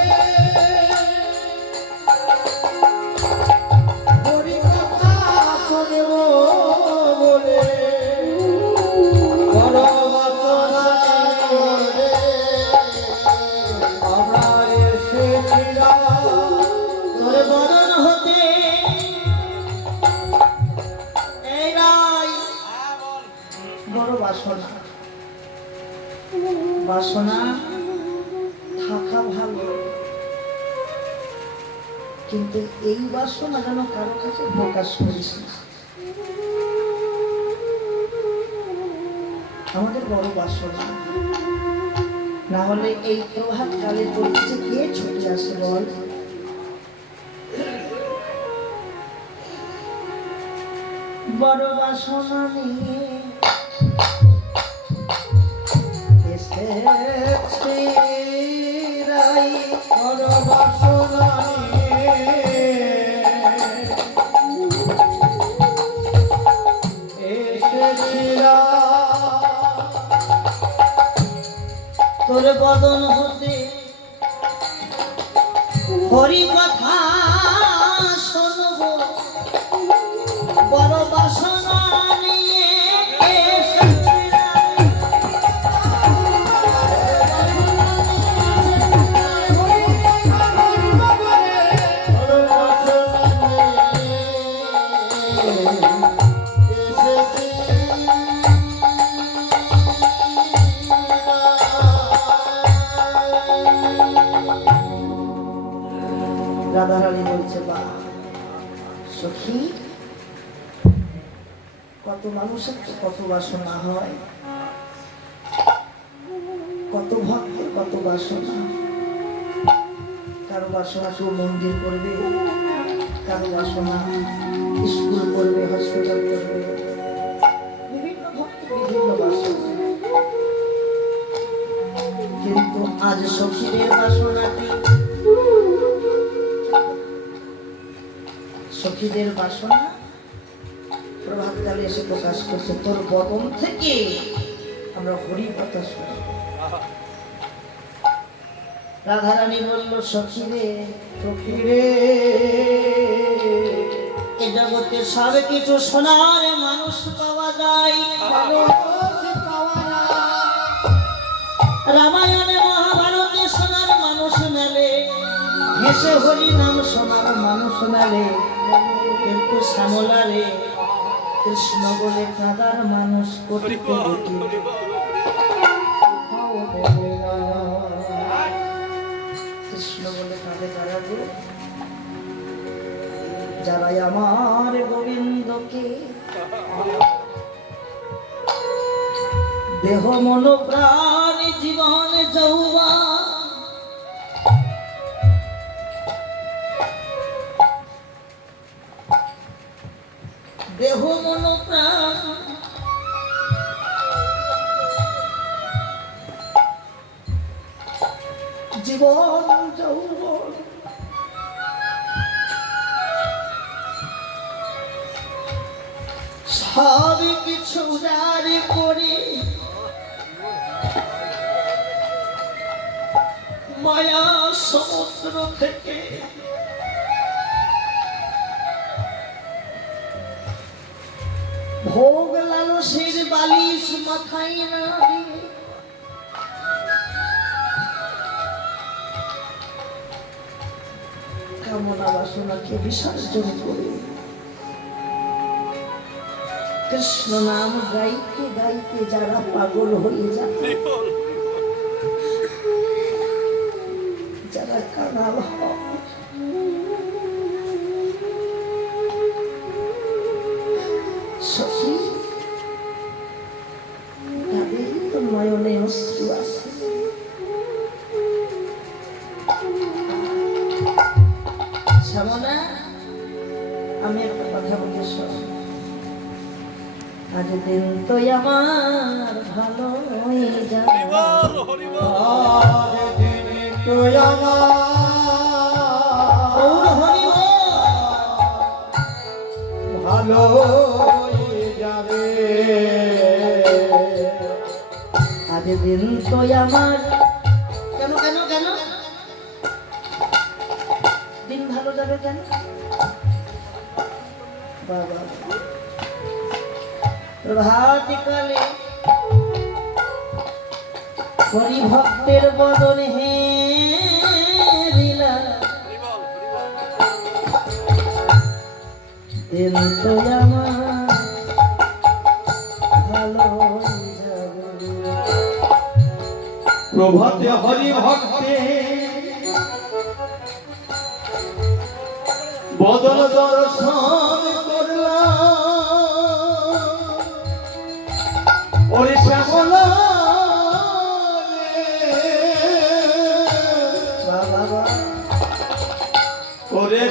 হরি কথা শুনব বলে বড় বাসনা নিয়ে আমরা এসেছিলাম। তোর বদন হতে এই রাই বড় বাসনা বাসনা থাকা ভালো, কিন্তু এই বাসনা যেন কারো কাছে প্রকাশ করিস না। আমাদের বড় বাসনা, না হলে এই প্রভাত কালে করতে কে ছুটে আসে বল? বড় বাসনা নিয়ে এসেছি রাই। বড় বাসনা নিয়ে এসেছিলাম। তোর বদন হতে হরি কথা শুনব বড় বাসনা নিয়ে এসেছি রাই। বড় বাসনা রাধারানী বলছে, বা সখী, কত মানুষের কত বাসনা হয়, কত ভক্তের কত বাসনা। কারো বাসনা কেউ মন্দির করবে, কারো বাসনা স্কুল করবে, হসপিটাল করবে, বিভিন্ন ভক্তের বিভিন্ন বাসনা। কিন্তু আজ সখীদের বাসনাটি, সখীদের বাসনা প্রভাতকালে এসে প্রকাশ করছে। তোর বদন থেকে আমরা হরি কথা শুনি। রাধারানী বলল, সখীরে সখীরে, এ জগতে সব কিছু সোনার মানুষ পাওয়া যায়, রামায়ণে মহাভারতে সোনার মানুষ মেলে, হেসে হরি নাম সোনার মানুষ মেলে, কিন্তু শ্যামলারে কৃষ্ণ বলে কাদার মানুষ কোটি কোটি কৃষ্ণ বলে কাঁদে কারা গো? যারা আমার গোবিন্দকে দেহ মন প্রাণ জীবন যৌবা দেহ মন প্রাণ জীবন যৌবন সব কিছু উজাড় করে মায়া সমুদ্র থেকে ভোগ লালসের বালিশ মাথায় না দিয়ে কামনা বাসনাকে বিসর্জন করে কৃষ্ণ নাম গাইতে গাইতে যারা পাগল হয়ে যায়, যারা কাঙাল হয়, সখী তাদেরই তো নয়নে অশ্রু আছে। শ্যামলা, আমি একটা কথা বলতে শোন। আজ দিন তো আমার ভালো হয়ে যাবে, হরিবল হরিবল আজ দিনে তুই আমার ভালো হয়ে যাবে। আজ দিন তো আমার কেন কেন কেন? দিন ভালো যাবে কেন বাবা? প্রভাতকালে হরি ভক্তের বদন হে দিলা, হরিবল হরিবল দিন তো আমার ভালো হয়ে যাবে। প্রভাতে হরি ভক্তে বদল দর্শন করলাম, ওরে শ্যামলা বাবা ওরে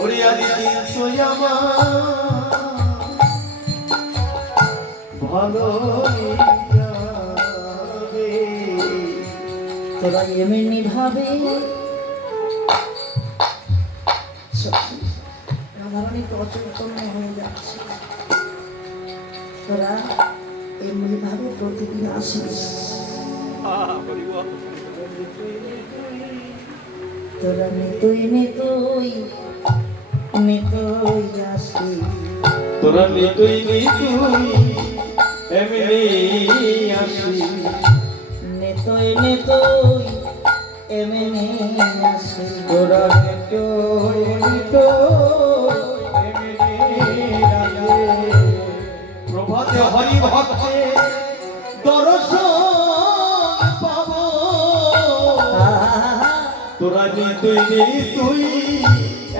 ওরে আদি দিন সোয়ামা ভালো যাবে। তোরা এমনি ভাবে রাধারানী তো অচৈতন্য হয়ে যাচ্ছে, তোরা এমনি ভাবে প্রতিদিন আসিস, হরিবল তোরা নিতুই নিতুই নিতুই আসিস, তোরা নিতুই নিতুই এমনি আসি, নিতুই নিতুই এমনি আসিস, তোরা নিতুই নিতুই এমনি আসি। প্রভাতে হরি ভক্তে দর্শন পাবো, তোরা নিতুই নিতুই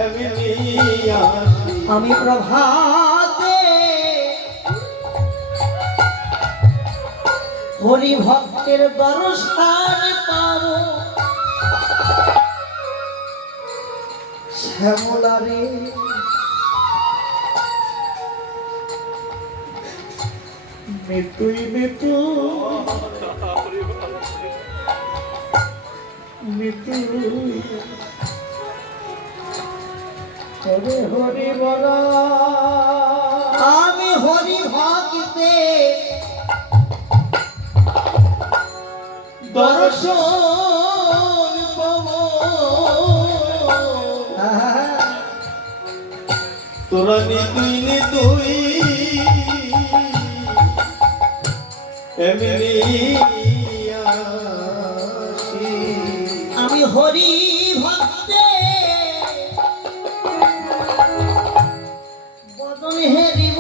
এমনি আসি। আমি প্রভাতে হরি ভক্তের দর্শন পাবো, শ্যামলারে নিতুই নিতুই হরে হরি বলা, আমি হরি ভক্তে দর্শন পাবো, তোরা নিতুই নিতুই এমনি আসি। আমি হরি ভক্তে বদন হেরিব,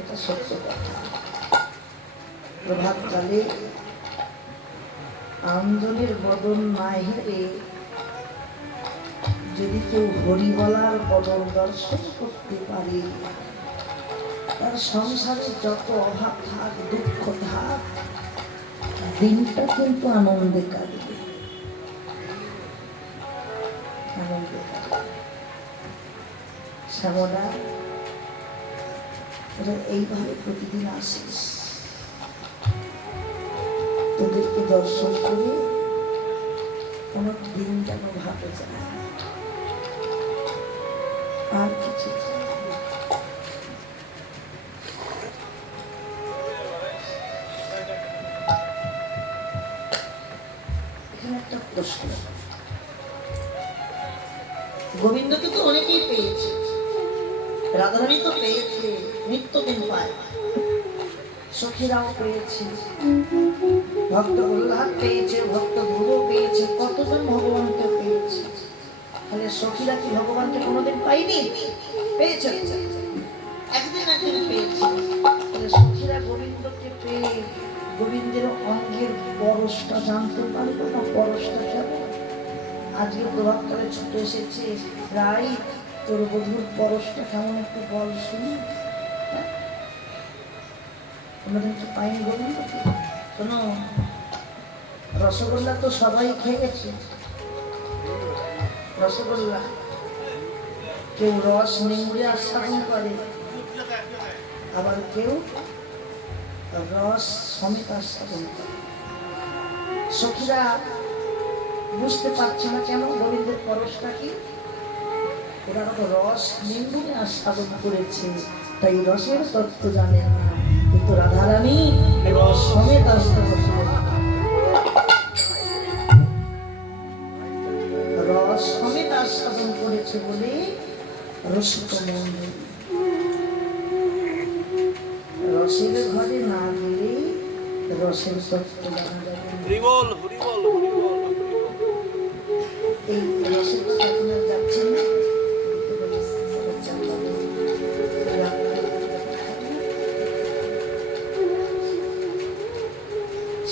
এটা সত্য কথা। প্রভাতকালে আঞ্জলির বদন না হেরে যদি কেউ হরি বলার বদন দর্শন করতে পারে, তার সংসারে যত অভাব থাক দুঃখ থাক দিনটা কিন্তু আনন্দে কাটবে, আনন্দে কাটবে। শ্যামলা, তোরা এইভাবে প্রতিদিন আসিস, তোদেরকে দর্শন করে কোনো দিন যেন ভাবে যায় আর কিছু চাই না। এখানে একটা প্রশ্ন, গোবিন্দকে তো অনেকেই পেয়েছে, রাধারানী তো পেয়েছে, নিত্যদিন পায়, সখীরাও পেয়েছে, ভক্ত প্রহ্লাদ পেয়েছে, ভক্ত ধ্রুব পেয়েছে, কতজন ভগবানকে পেয়েছে। তাহলে সখীরা কি ভগবানকে কোনোদিন পাইনি? পেয়েছে, একদিন একদিন পেয়েছে। তাহলে সখীরা গোবিন্দকে পেয়ে গোবিন্দের অঙ্গের পরশটা জানতে পারবে না, পরশটা যাবে। আজকে প্রভাবকালে ছুটে এসেছে, প্রায় তোর বধুর পরশটা কেমন একটু বল শুনি। কোনোদিন তো পাইনি গোবিন্দকে। শোনো, রসগোল্লা তো সবাই খেয়ে গেছে, রসগোল্লা কেউ রস নিংড়ে আস্বাদন করে, আবার কেউ রস সমেত আস্বাদন করে। সখীরা বুঝতে পারছে না কেন গোবিন্দের পরশটা কি, ওরা রস নিংড়ে আস্বাদন করেছে, তাই রসের তত্ত্ব জানে না। কিন্তু রাধারানী রস সমেত আস্বাদন করে, রস সমেত আস্বাদন করেছে বলে রসিক মন্দির। রসের ঘরে না গেলে রসের তত্ত্ব জানা যাবে না। হরিবল হরিবল হরিবল হরিবল। এই রসের কথা আপনারা যাচ্ছেন না?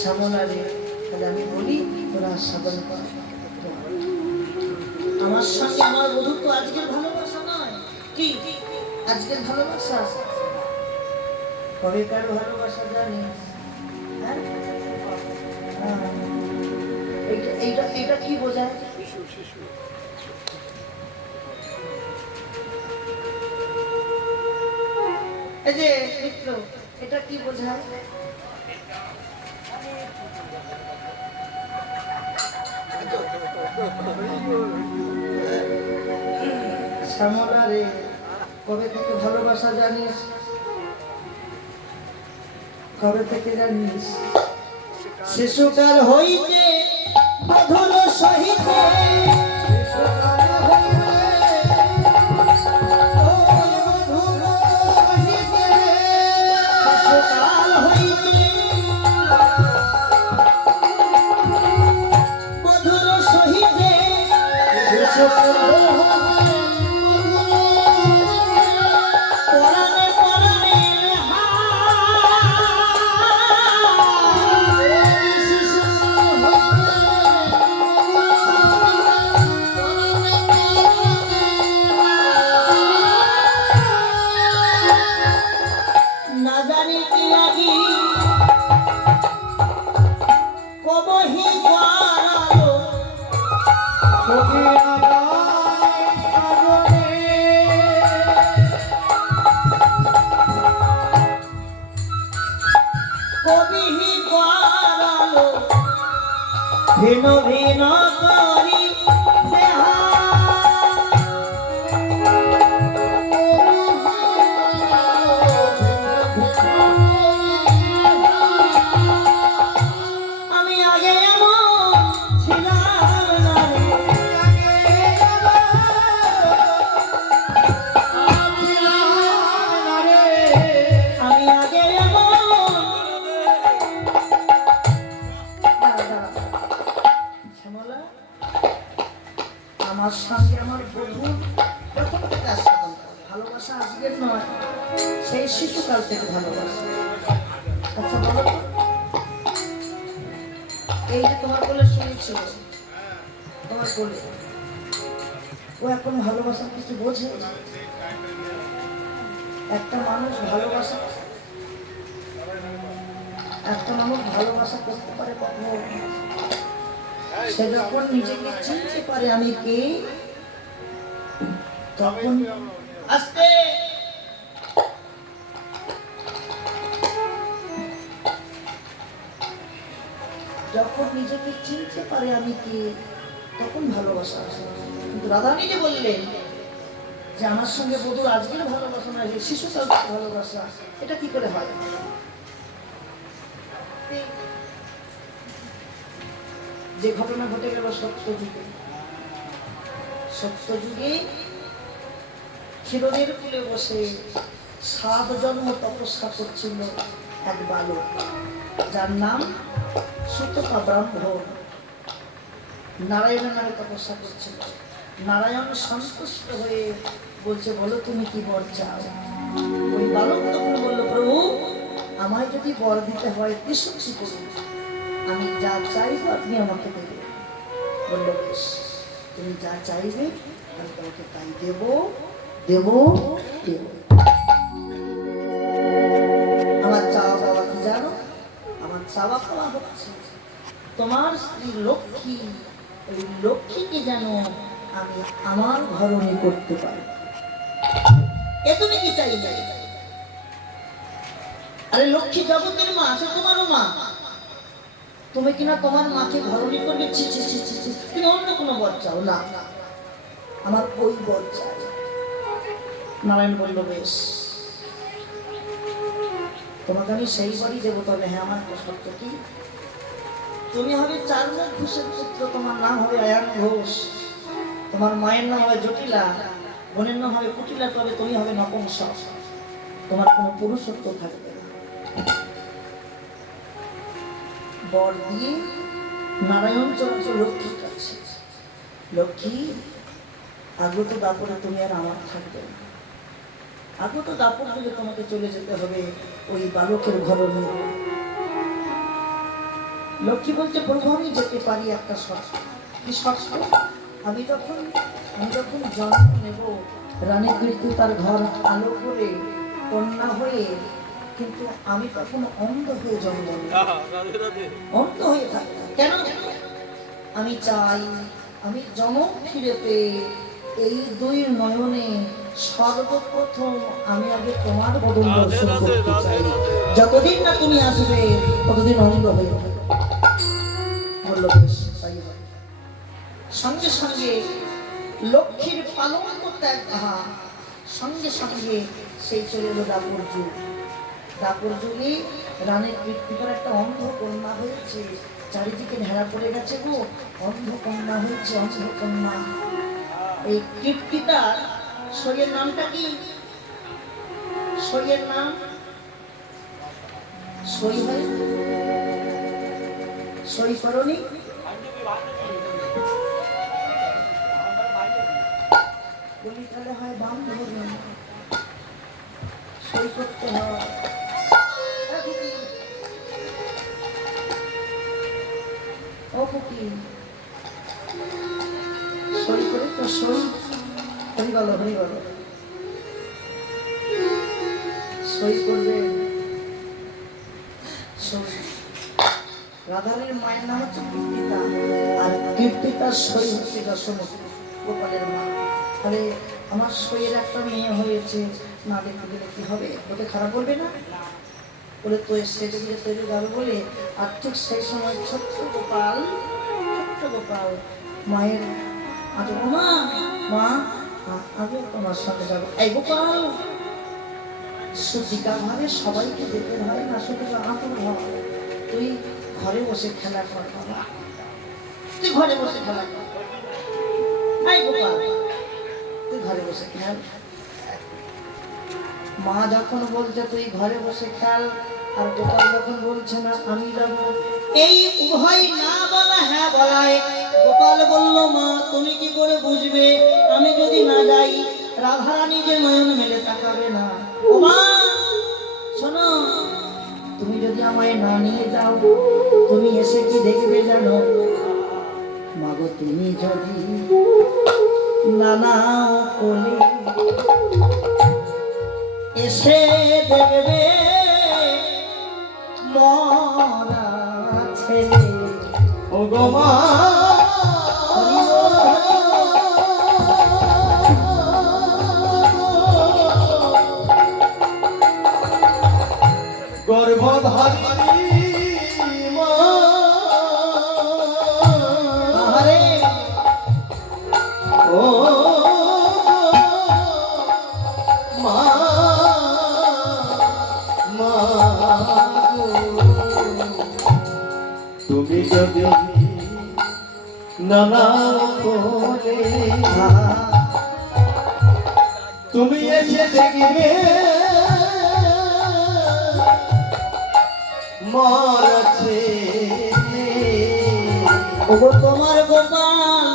সামনারে তাহলে আমি বলি তোরা আস্বাদন কর। আমার সঙ্গে আমার বধূ তো আজকের ভালোবাসা নয়, কি আজকের ভালোবাসা? কবেকার ভালোবাসা জানিস? হ্যাঁ? এইটা কি বোঝায়? শিশু শিশু এই যে মিত্র, এটা কি বোঝায়? শ্যামলা রে, কবে থেকে ভালোবাসা জানিস? কবে থেকে জানিস? শিশুকাল হইতে মধুর সহিতে না জানি কি লাগি কবহি পারালো কবিহি পারালো ভিন্ন ভিন্ন করি দেহা আমি আগে এমন ছিলাম না রে, আমি আগে এমন শ্যামলা, আমার সঙ্গে আমার বধূ প্রথম থেকে আস্বাদন করে। ভালোবাসা আজকের নয়, সেই শিশুকাল থেকে ভালোবাসা। আচ্ছা বলো তো, এই যে তোমার কোলে শুনেছিল, তোমার কোলে, ও এখন ভালোবাসার কিছু বোঝে? একটা মানুষ ভালোবাসা করতে পারে কখনো সে যখন নিজেকে চিনতে পারে আমি কে, তখন আস্তে যখন নিজেকে চিনতে পারে আমি কে, তখন ভালোবাসা আসে। কিন্তু রাধারানী যে বললেন যে আমার সঙ্গে বধূর আজকের ভালোবাসা না, যে শিশুকাল থেকে ভালোবাসা, এটা কি করে হয়? যে ঘটনা ঘটে গেল সত্যযুগে ক্ষীরদের কুলে বসে 7 জন্ম তপস্যা করছিল এক বালক, যার নাম সুতপা ব্রাহ্মণ। নারায়ণের নামে তপস্যা করছিল। নারায়ণ সন্তুষ্ট হয়ে বলছে, বলো তুমি কি বর চাও? ওই বালক তখন বললো, প্রভু আমায় যদি বর দিতে হয় ত্রিশক্তি করুন, আমি যা চাইবো আপনি আমাকে দেবেন। বললো, বেশ, তুমি যা চাইবে আমি তোমাকে তাই দেব দেব দেব। আমার চাওয়া পাওয়া কি জানো? আমার চাওয়া পাওয়া হচ্ছে তোমার স্ত্রী লক্ষ্মী, ওই লক্ষ্মীকে যেন আমি আমার ঘরণী করতে পারি। এ তুমি কি চাইলে? আরে লক্ষ্মী জগতের মা, সে তোমারও মা। তুমি কিনা তোমার মাকে ঘরণী করবে? ছি ছি ছি ছি ছি। তুমি অন্য কোনো বর চাও? না, আমার ওই বর চাই। নারায়ণ বলল, বেশ, তোমাকে আমি সেই বরই দেবো। তবে হ্যাঁ, আমার তো শর্ত কি, তুমি হবে 4 মুখ ঘোষের পুত্র, তোমার নাম হবে আয়ান ঘোষ, তোমার মায়ের নাম হবে জটিলা, বোনের নাম হবে কুটিলা, তবে তুমি হবে নপুংসক, তোমার কোনো পুরুষত্ব থাকবে না। বর দিয়ে নারায়ণ চলছে লক্ষ্মীর কাছে। লক্ষ্মী, আগত দাপরে তুমি আর আমার থাকবে না। আগত দাপর যুগে তোমাকে চলে যেতে হবে ওই বালকের ঘরণী। লক্ষ্মী বলছে, প্রভু আমি যেতে পারি একটা শর্ত। কি শর্ত? আমি যখন জন্ম নেব, রানী কীর্তি তার ঘর আলো করে কন্যা হয়ে, কিন্তু আমি তখন অন্ধ হয়ে জন্ম নেব, অন্ধ হয়ে থাকবো। কেন? আমি চাই আমি জনম ফিরে পেয়ে এই 2 নয়নে সর্বপ্রথম আমি আগে তোমার বদন দর্শন করতে চাই। যতদিন না তুমি আসবে ততদিন অন্ধ হয়ে থাকবে। বলল, বেশ, তাই হবে। সঙ্গে সঙ্গে লক্ষ্মীর পালন করতে সঙ্গে সঙ্গে সেই চলে এলো দাপর যুগ। দাপর যুগে রানীর কীর্তিকার একটা অন্ধ কন্যা হয়েছে। চারিদিকে ঢেরা পড়ে গেছে গো, অন্ধ কন্যা হয়েছে, অন্ধ কন্যা। এই কীর্তিতার সইয়ের নামটা কি? সইয়ের নাম সই হয়, সই করনি? বলি তাহলে হয় বাম ধরুন, সই করতে হয়। ও খুকি, সই করে তো সই। হরি বলো, হরি বলো। সই করবে সই। রাধারের মায়ের নাম হচ্ছে কীর্তিতা, আর কীর্তিতার সই হচ্ছে যশোমতী, গোপালের মা। তাহলে আমার সইয়ের একটা মেয়ে হয়েছে, না দেখতে গেলে কি হবে? ওকে খারাপ বলবে না? বলে তো সেটে গিয়ে তৈরি যাবে বলে। আর ঠিক সেই সময় ছোট্ট গোপাল মায়ের আগে, মা মা আমি তোমার সঙ্গে যাবো। এই গোপাল, সুতিকা ভাবে সবাইকে দেখতে হয় না, শুধু আতুর হয়। তুই ঘরে বসে খেলা কর বাবা, তুই ঘরে বসে খেলা কর। এই গোপাল, তুই ঘরে বসে খেল। মা যখন বলছে তুই ঘরে বসে খেল, আর গোপাল যখন বলছে না আমি যাব, এই উভয় না বলা হ্যাঁ বলায় গোপাল বলল, মা তুমি কি করে বুঝবে আমি যদি না যাই রাধারানী যে নয়ন মেলে তাকাবে না? ও মা শোনো, তুমি যদি আমায় না নিয়ে যাও, তুমি এসে কি দেখবে জানো? মাগো তুমি যদি নানা কোলে এসে দেখবে মরা ছেলে। ও গো মা, গর্ভধারিণী মা, আরে ও মা, মা তুমি যদি নানা কোলে তুমি এসে দেখবে ওগো তোমার গোপাল,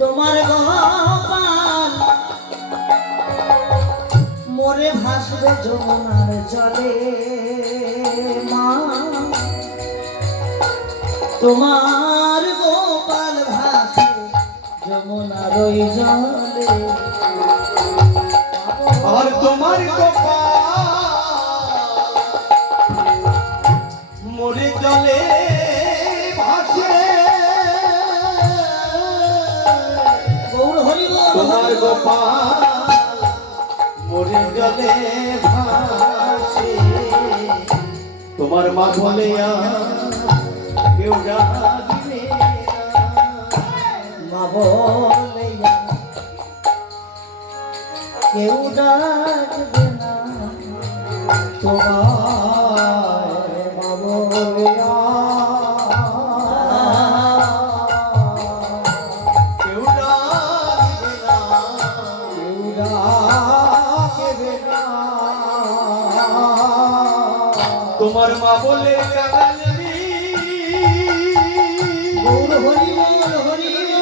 তোমার গোপাল মোরে ভাসবে যমুনার জলে মা, তোমার গোপাল ভাসে যমুনার ওই জলে। আর তোমার গোপাল মরে জলে ভাসে, গৌর হরি বল, তোমার গোপাল মরে জলে ভাসে। তোমার মা বলে কেউ ডাকবে মা বলে কেউ ডাকবে না, তোমার মা বলে কেউ ডাকবে না, কেউ ডাকবে না। তোমার মা বলে কাঙালি, গৌর হরি বল, হরি বল।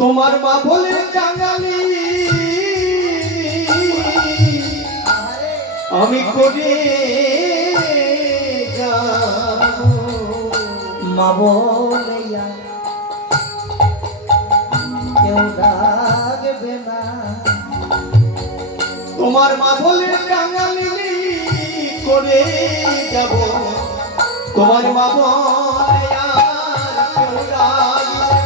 তোমার মা বলে কাঙালি, আমি করে যাব মা বলে কেউ ডাকবে না, তোমার মা বলে কাঙালি করে যাব। তোমার মা বলে আর কেউ ডাকবে না।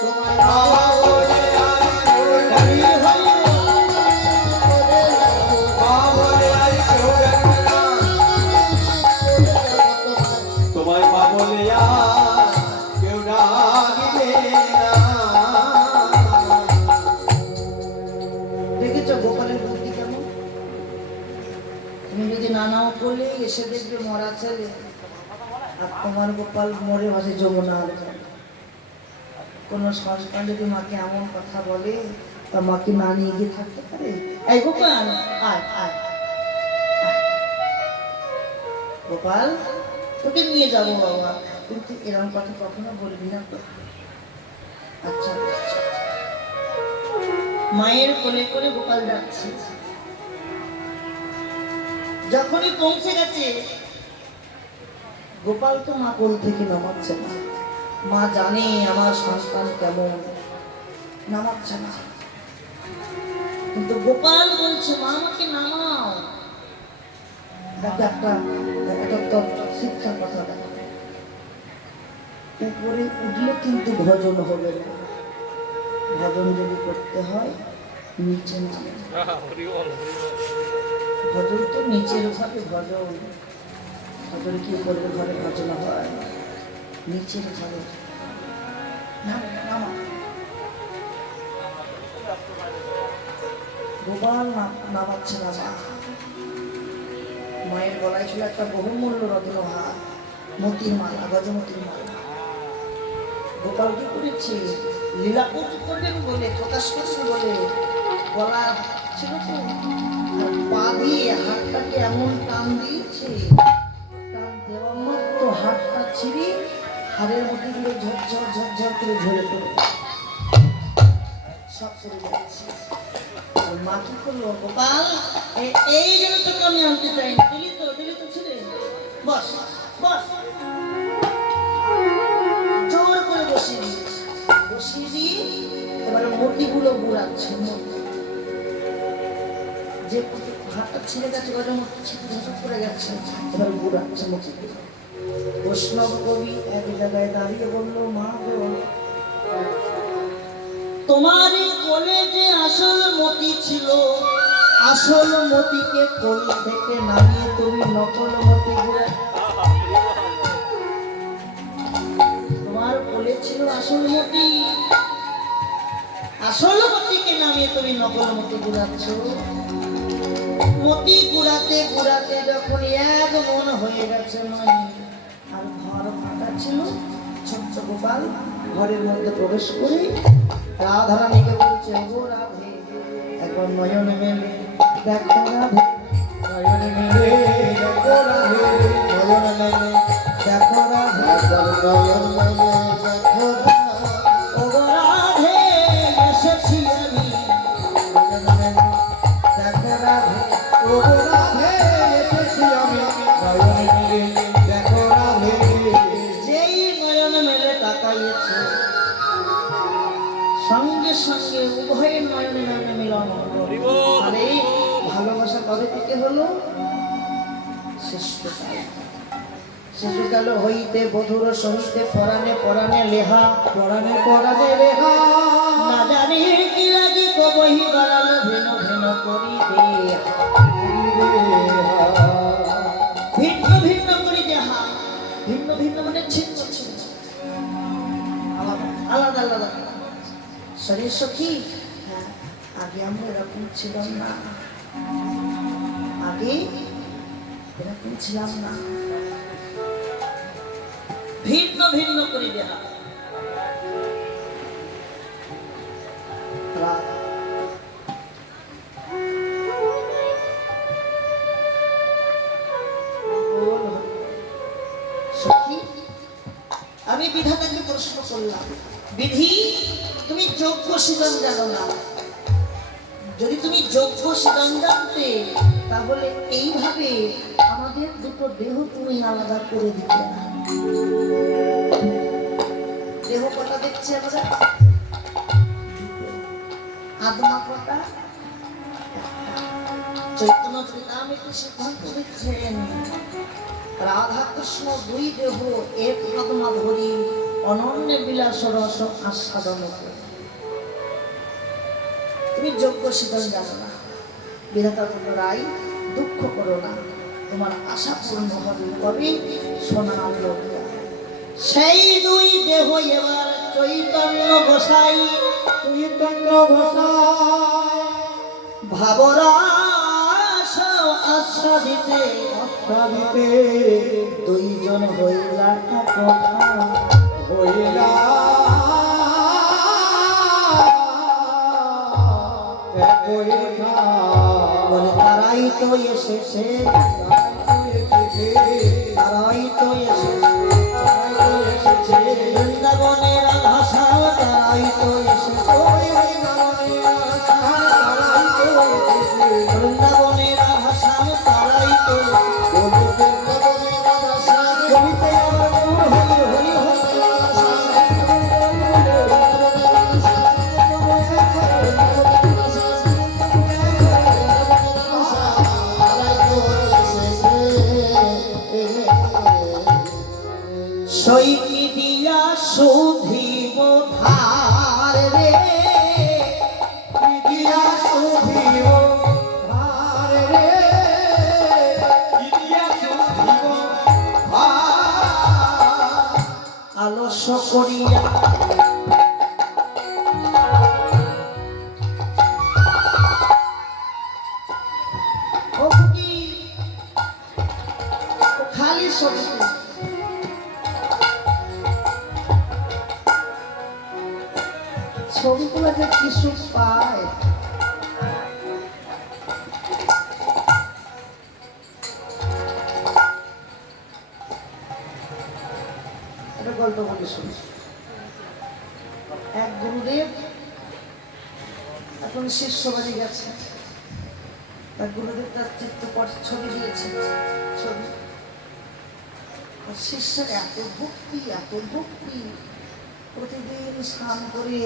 তোমার মা বলে আর কেউ ডাকবে না। মা বলে আর কেউ ডাকবে না। তোমার মা বলে আর কেউ ডাকবে না। দেখেছ গোপালের বুদ্ধি কেমন? তুমি যদি না নাও করলে এসে দেখবে মরা ছেলে, আর তোমার গোপাল মরে ভাসে যমুনার জলে। কোন সংস্থান যদি মাকে এমন কথা বলে, তা মাকে না নিয়ে গিয়ে থাকতে পারে? এই গোপাল, আয় আয় আয়। গোপাল, তোকে নিয়ে যাবো বাবা, কিন্তু এরকম কথা কখনো বলবি না তো। আচ্ছা আচ্ছা। মায়ের কোলে করে গোপাল যাচ্ছে, যখনই পৌঁছে গেছে গোপাল তো মা কোল থেকে নামাচ্ছে না। মা জানে আমার সন্তান কেমন, নামাচ্ছে না, কিন্তু গোপাল বলছে মা আমাকে নামাও। দেখো একটা শিক্ষার কথা দেখো, উপরে উঠলে কিন্তু ভজন হবে না, ভজন যদি করতে হয় নিচে নামে। ভজন তো নিচের ঘরে ভজন, ভজন কি করলে ঘরে ভজন হয়? নিচের ঘরে গোপাল নামাচ্ছে না। মায়ের গলায় ছিল একটা বহুমূল্য রত্ন হার, মতির মালা, গজমতির মালা। গোপাল কি করেছে? লীলা করবেন বলে, প্রকাশ করছে বলে গলা ছিল তো, আর পা দিয়ে হাতটাকে এমন টান দিয়েছে, টান দেওয়া মাত্র হাতটা ছিঁড়ে হাড়ের মধ্যে দিয়ে ঝরঝর ঝরঝর করে ঝরে পড়ে সব চলে যাচ্ছে। আর মা কি করলো? গোপাল এই জন্য তোকে আমি আনতে চাই না, দিলি তো ছিঁড়ে, বস বস। জোর করে বসিয়ে দিয়ে এবারে মতিগুলো বুড়াচ্ছে। যে হাতটা ছিঁড়ে গেছে, গজমতি করে গেছে, এবার বুড়াচ্ছে মতিগুলো। বৈষ্ণব কবি এক জায়গায় দাঁড়িয়ে বললো, মা গো, তোমার কোলে যে আসল মতি ছিল, আসল মতিকে কোল থেকে নামিয়ে তুমি নকল মতি ঘুরে। তোমার কোলে ছিল আসল মতি, আসল মতিকে নামিয়ে তুমি নকল মতি ঘুরাচ্ছ। মতি ঘুরাতে ঘুরাতে যখন এক মন হয়ে গেছে নয় আর ঘর ফাঁকা ছিল, ছোট্ট গোপাল ঘরের মধ্যে প্রবেশ করে রাধারানীকে বলছে, ও রাধে এখন নয়ন মেলে দেখো রাধে, নয়ন মেলে দেখো রাধে, নয়ন মেলে দেখো রাধে, নয়ন মেলে দেখো ও গো রাধে এসেছি আমি, নয়ন মেলে দেখো রাধে, ও রাধে এসেছি আমি, নয়ন মেলে দেখো রাধে। যেই নয়ন মেলে তাকাইয়েছে সঙ্গে সঙ্গে উভয়ের নয়নে নয়নে মিলন হলো। আরে ভালোবাসা কবে থেকে হলো? শিশুকাল হইতে বধুর সহিতে পরাণে পরাণে লেহা, পরাণে পরাণে রেহা, না জানি কি লাগি কবহি বাড়ালো ভিন ভিন করি দেহা, ভিন্ন ভিন্ন করি দেহা, ভিন্ন ভিন্ন মানে ছিন্ন ছিন্ন, আলাদা আলাদা শরীর সখী। হ্যাঁ, আগে আমরা এরকম ছিলাম না, আগে এরকম ছিলাম না, ভিন্ন ভিন্ন করে দেহা। সখী, আমি বিধাতাকে প্রশ্ন করলাম, বিধি তুমি যোগ্য সিদ্ধান্ত জানো না, যদি তুমি যোগ্য সিদ্ধান্ত জানতে তাহলে এইভাবে আমাদের দুটো দেহ তুমি আলাদা করে দিতে না। দেহ কটা দেখছি আমরা, আত্মা কটা, চৈতন্য চরিতামৃতে সিদ্ধান্ত দিচ্ছেন রাধা কৃষ্ণ দুই দেহ এক আত্মা ধরি অনন্য বিলাস রস আস্বাদন করে। তুমি যোগ্য সিদ্ধান্ত জানো না, বিধাতা রায় দুঃখ করো না, তোমার আশা পূর্ণ হবে কবে? সোনার লোকিয়া। সেই দুই দেহ এবার চৈতন্য গোসাই, চৈতন্য গোসাই ভাবরাস আস্বাদিতে আস্বাদিতে দুইজন হইলা কথা হইলা একই ঘাট। বলে তারাই তো এসেছে, তারাই তো এসেছে বৃন্দাবনের ভাষা, তারাই তো এসেছে বৃন্দাবনের ভাষা, তারাই তো কবিতে আমার হরি হরি হরি। সৈকি দিয়া সুধিব ধার রে, দিয়া শুধিব ধার রে, দিয়া শুধিব ধার। আলস্য করিয়া ও কি খালি ছবি, ছবিগুলো যে কিছু পায়। একটা গল্প বলে শুনি। এক গুরুদেব এখন শিষ্য বাড়ি গেছে, এক গুরুদেব তার চিত্রপট ছবি দিয়েছে, ছবি শিষ্যের এত ভক্তি, এত ভক্তি, প্রতিদিন স্নান করে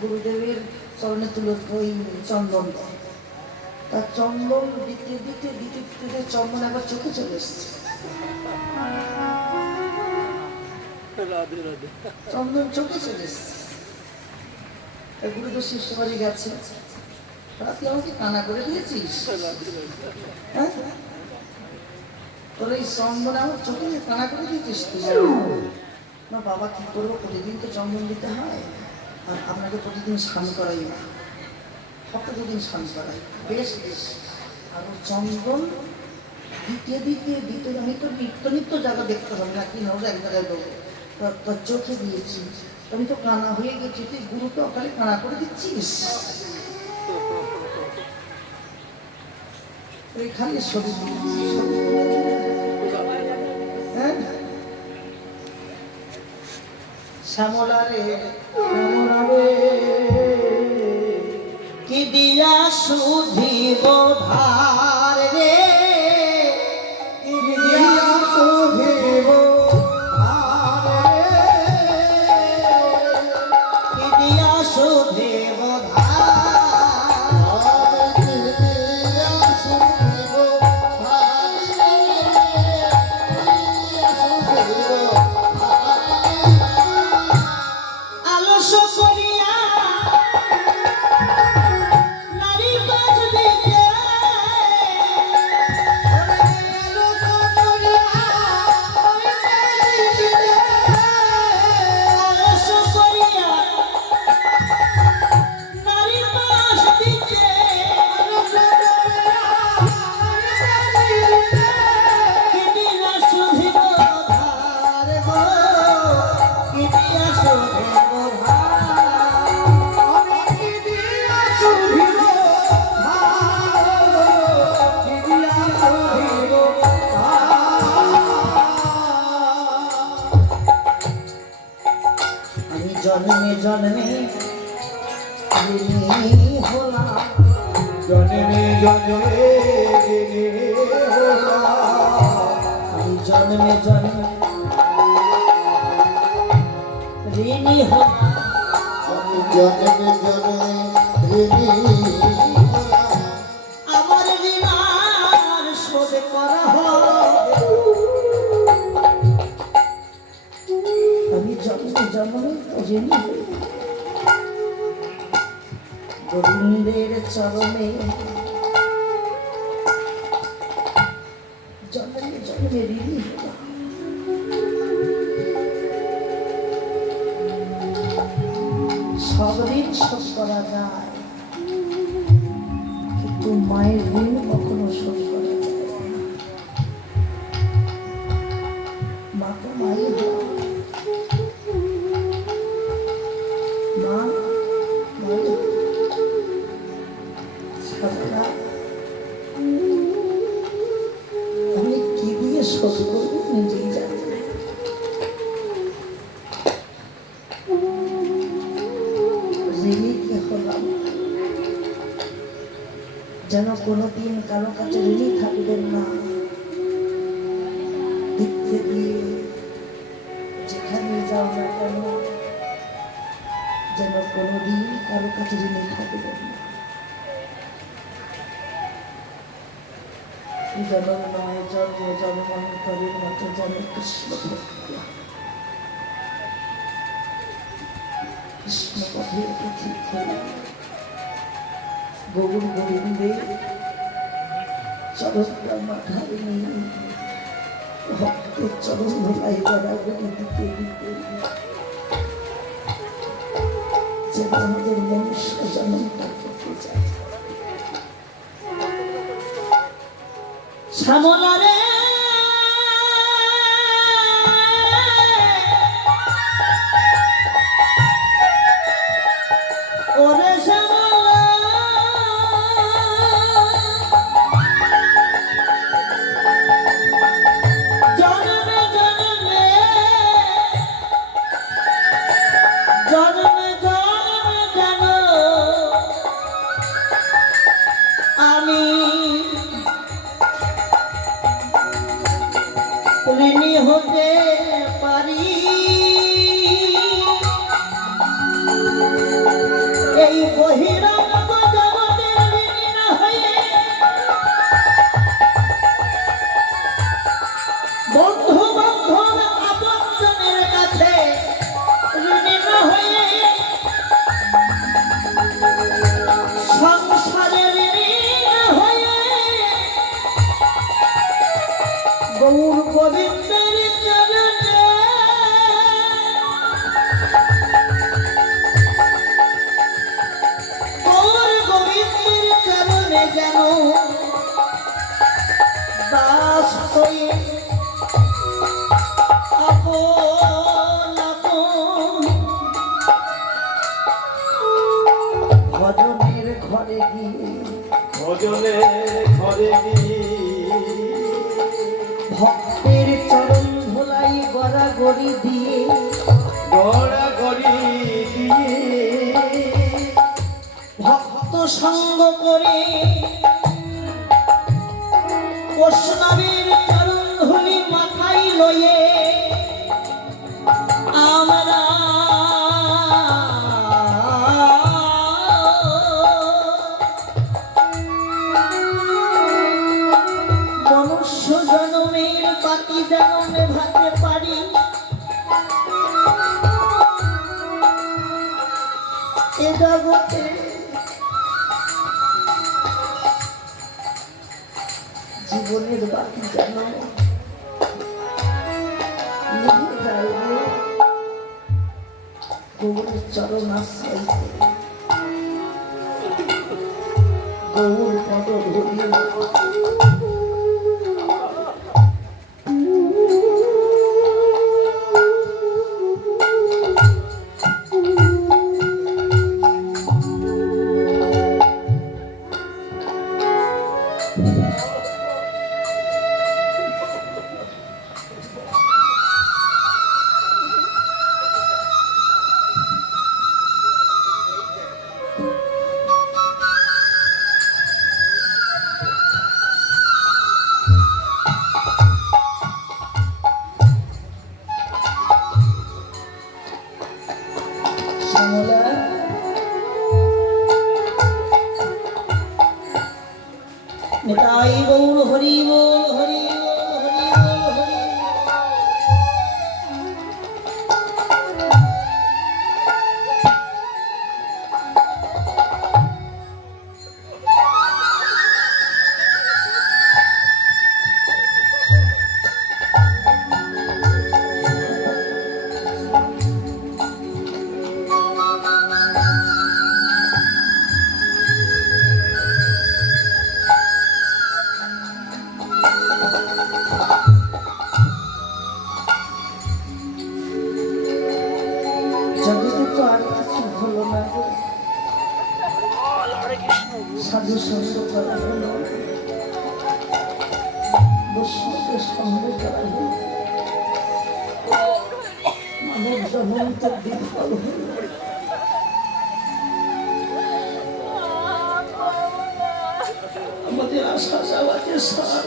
গুরুদেবের চরণে তুলে ওই চন্দন দেয়। তার চন্দন দিতে দিতে দিতে দিতে চন্দন একবার চোখে চলে এসছে, রাধে রাধে। চন্দন চোখে চলে এসছে। গুরুদেব শিষ্য বাড়ি গেছে, তুই আমাকে কানা করে দিয়েছিস, হ্যাঁ? তোর এই চন্দন আমার চোখে কানা করে দিয়েছিস তুই? না বাবা, কি করবো, প্রতিদিন তো চন্দন দিতে হয়, আর আপনাকে প্রতিদিন স্নান করাই না, সপ্তাহে দুদিন স্নান করাই। বেশ বেশ, আর চন্দন দিতে আমি তো নিত্য জায়গা দেখতে হবে না, কি না এক জায়গায় দেবো, তোর চোখে দিয়েছি, আমি তো কানা হয়ে গেছি, তুই গুরুকে অকালে কানা করে দিচ্ছিস। খালি ছবি হ্যাঁ শ্যামলা রে কি দিয়া সুধিব ধার রে, কি দিয়া সুধিব ধার রে, কি দিয়া সুধিব জন্মে জন্মে হলাম, জন্মে জন্মে আমি জন্মে জন্মে ঋণী হলাম, জন্মে জন্মে আমার ঋণার শোধ করা হবে। আমি জন্মে জন্মে ঋণী হই গোবিন্দের চরণে, জন্মে জন্মে ঋণী হলাম। সব ঋণ শোধ করা যায়, কিন্তু মায়ের ঋণ কখনো শোধ করা যায় না। মা তো মাই হয়, মা মাই ছাড়া আমি কি দিয়ে শোধ করবো নিজেই জানি না। ঋণী কি হলাম, যেন কোনোদিন কারো কাছে ঋণী থাকবেন না। দিতে দিয়ে যেখানে যাও না কেন, যেন কোনোদিন কারো কাছে ঋণী থাকবেন না। জনম নয় জন্ম জন্মান্তরের মতো যেন কৃষ্ণ ভক্তি, কৃষ্ণ পথে পথিকে গৌর গোবিন্দে চরণটা মাথায় নিয়ে ভক্তের চরণ ধোলাই বেড়াবে দিতে দিতে, যেন আমাদের মনুষ্য জন্মটা করতে চায়। শ্যামলা রে ওরে শ্যামলা, জন্মে জন্মে জন্মে জন্মে যেন আমি ঘরে গিয়ে ভজনে ঘরে গিয়ে ভক্তের চরণ ধোলাই গড়াগড়ি দিয়ে গড়াগড়ি দিয়ে ভক্ত সঙ্গ করে বৈষ্ণবের চরণ ধুলি মাথায় লয়ে আমরা মনুষ্য জন্মের বাকি জন্মে ভাবতে পারি এ জগতে জীবনের বাকি জন্ম নিয়ে যাইবে গৌরের চরণ আশ্রয় করে গৌর পদ ধরিয়ে শ্যামলা নিতাই গৌর হরি বল হরি বল হরি বল হরি জগতে তো আর কিছু হলো না গো। সাধু সঙ্গ করা হলো বৈষ্ণবকে সঙ্গ করা হলো মানব জন্ম তো বিফল হলো আমাদের আশা যাওয়াকে সার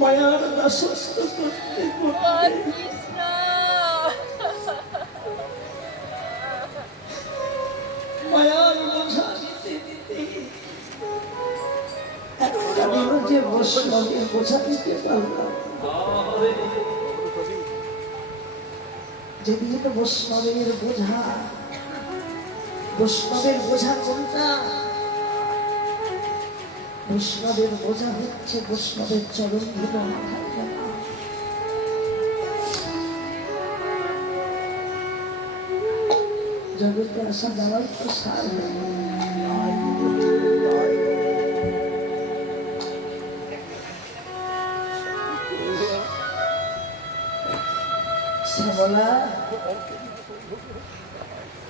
মায়ার দাসত্ব করতে করতে মায়ার বোঝা দিতে দিতে একটা দিন যে বৈষ্ণবের বোঝা দিতে পারলাম যেদিন বৈষ্ণবের বোঝা কোনটা বৈষ্ণবের বোঝা হচ্ছে বৈষ্ণবের চরণ ধুলো মাথায় দেওয়া। জগতে আসা যাওয়াই তো সার শ্যামলা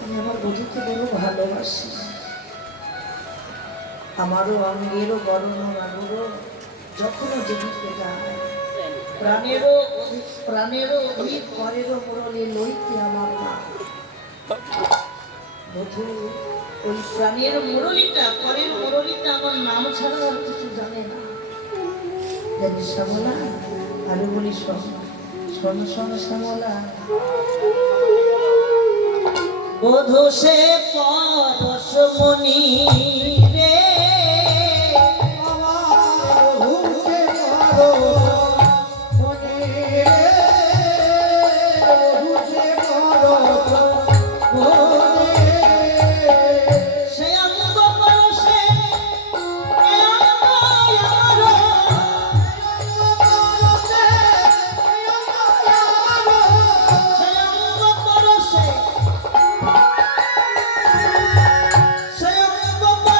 আমি আমার বধূকে বড় ভালোবাসি আমারও অঙ্গেরও বর্ণনাগুলো যখনও যেদিকে যায় প্রাণেরও অধিক করেরও মুরলি লইতে আমার মা বধূ ওই প্রাণের মুরলিটা করের মুরলিটা আমার নাম ছাড়া আর কিছু জানে না জানিস শ্যামলা আরো বলি শোন শ্যামলা বধূ সে পরশমণি রে Say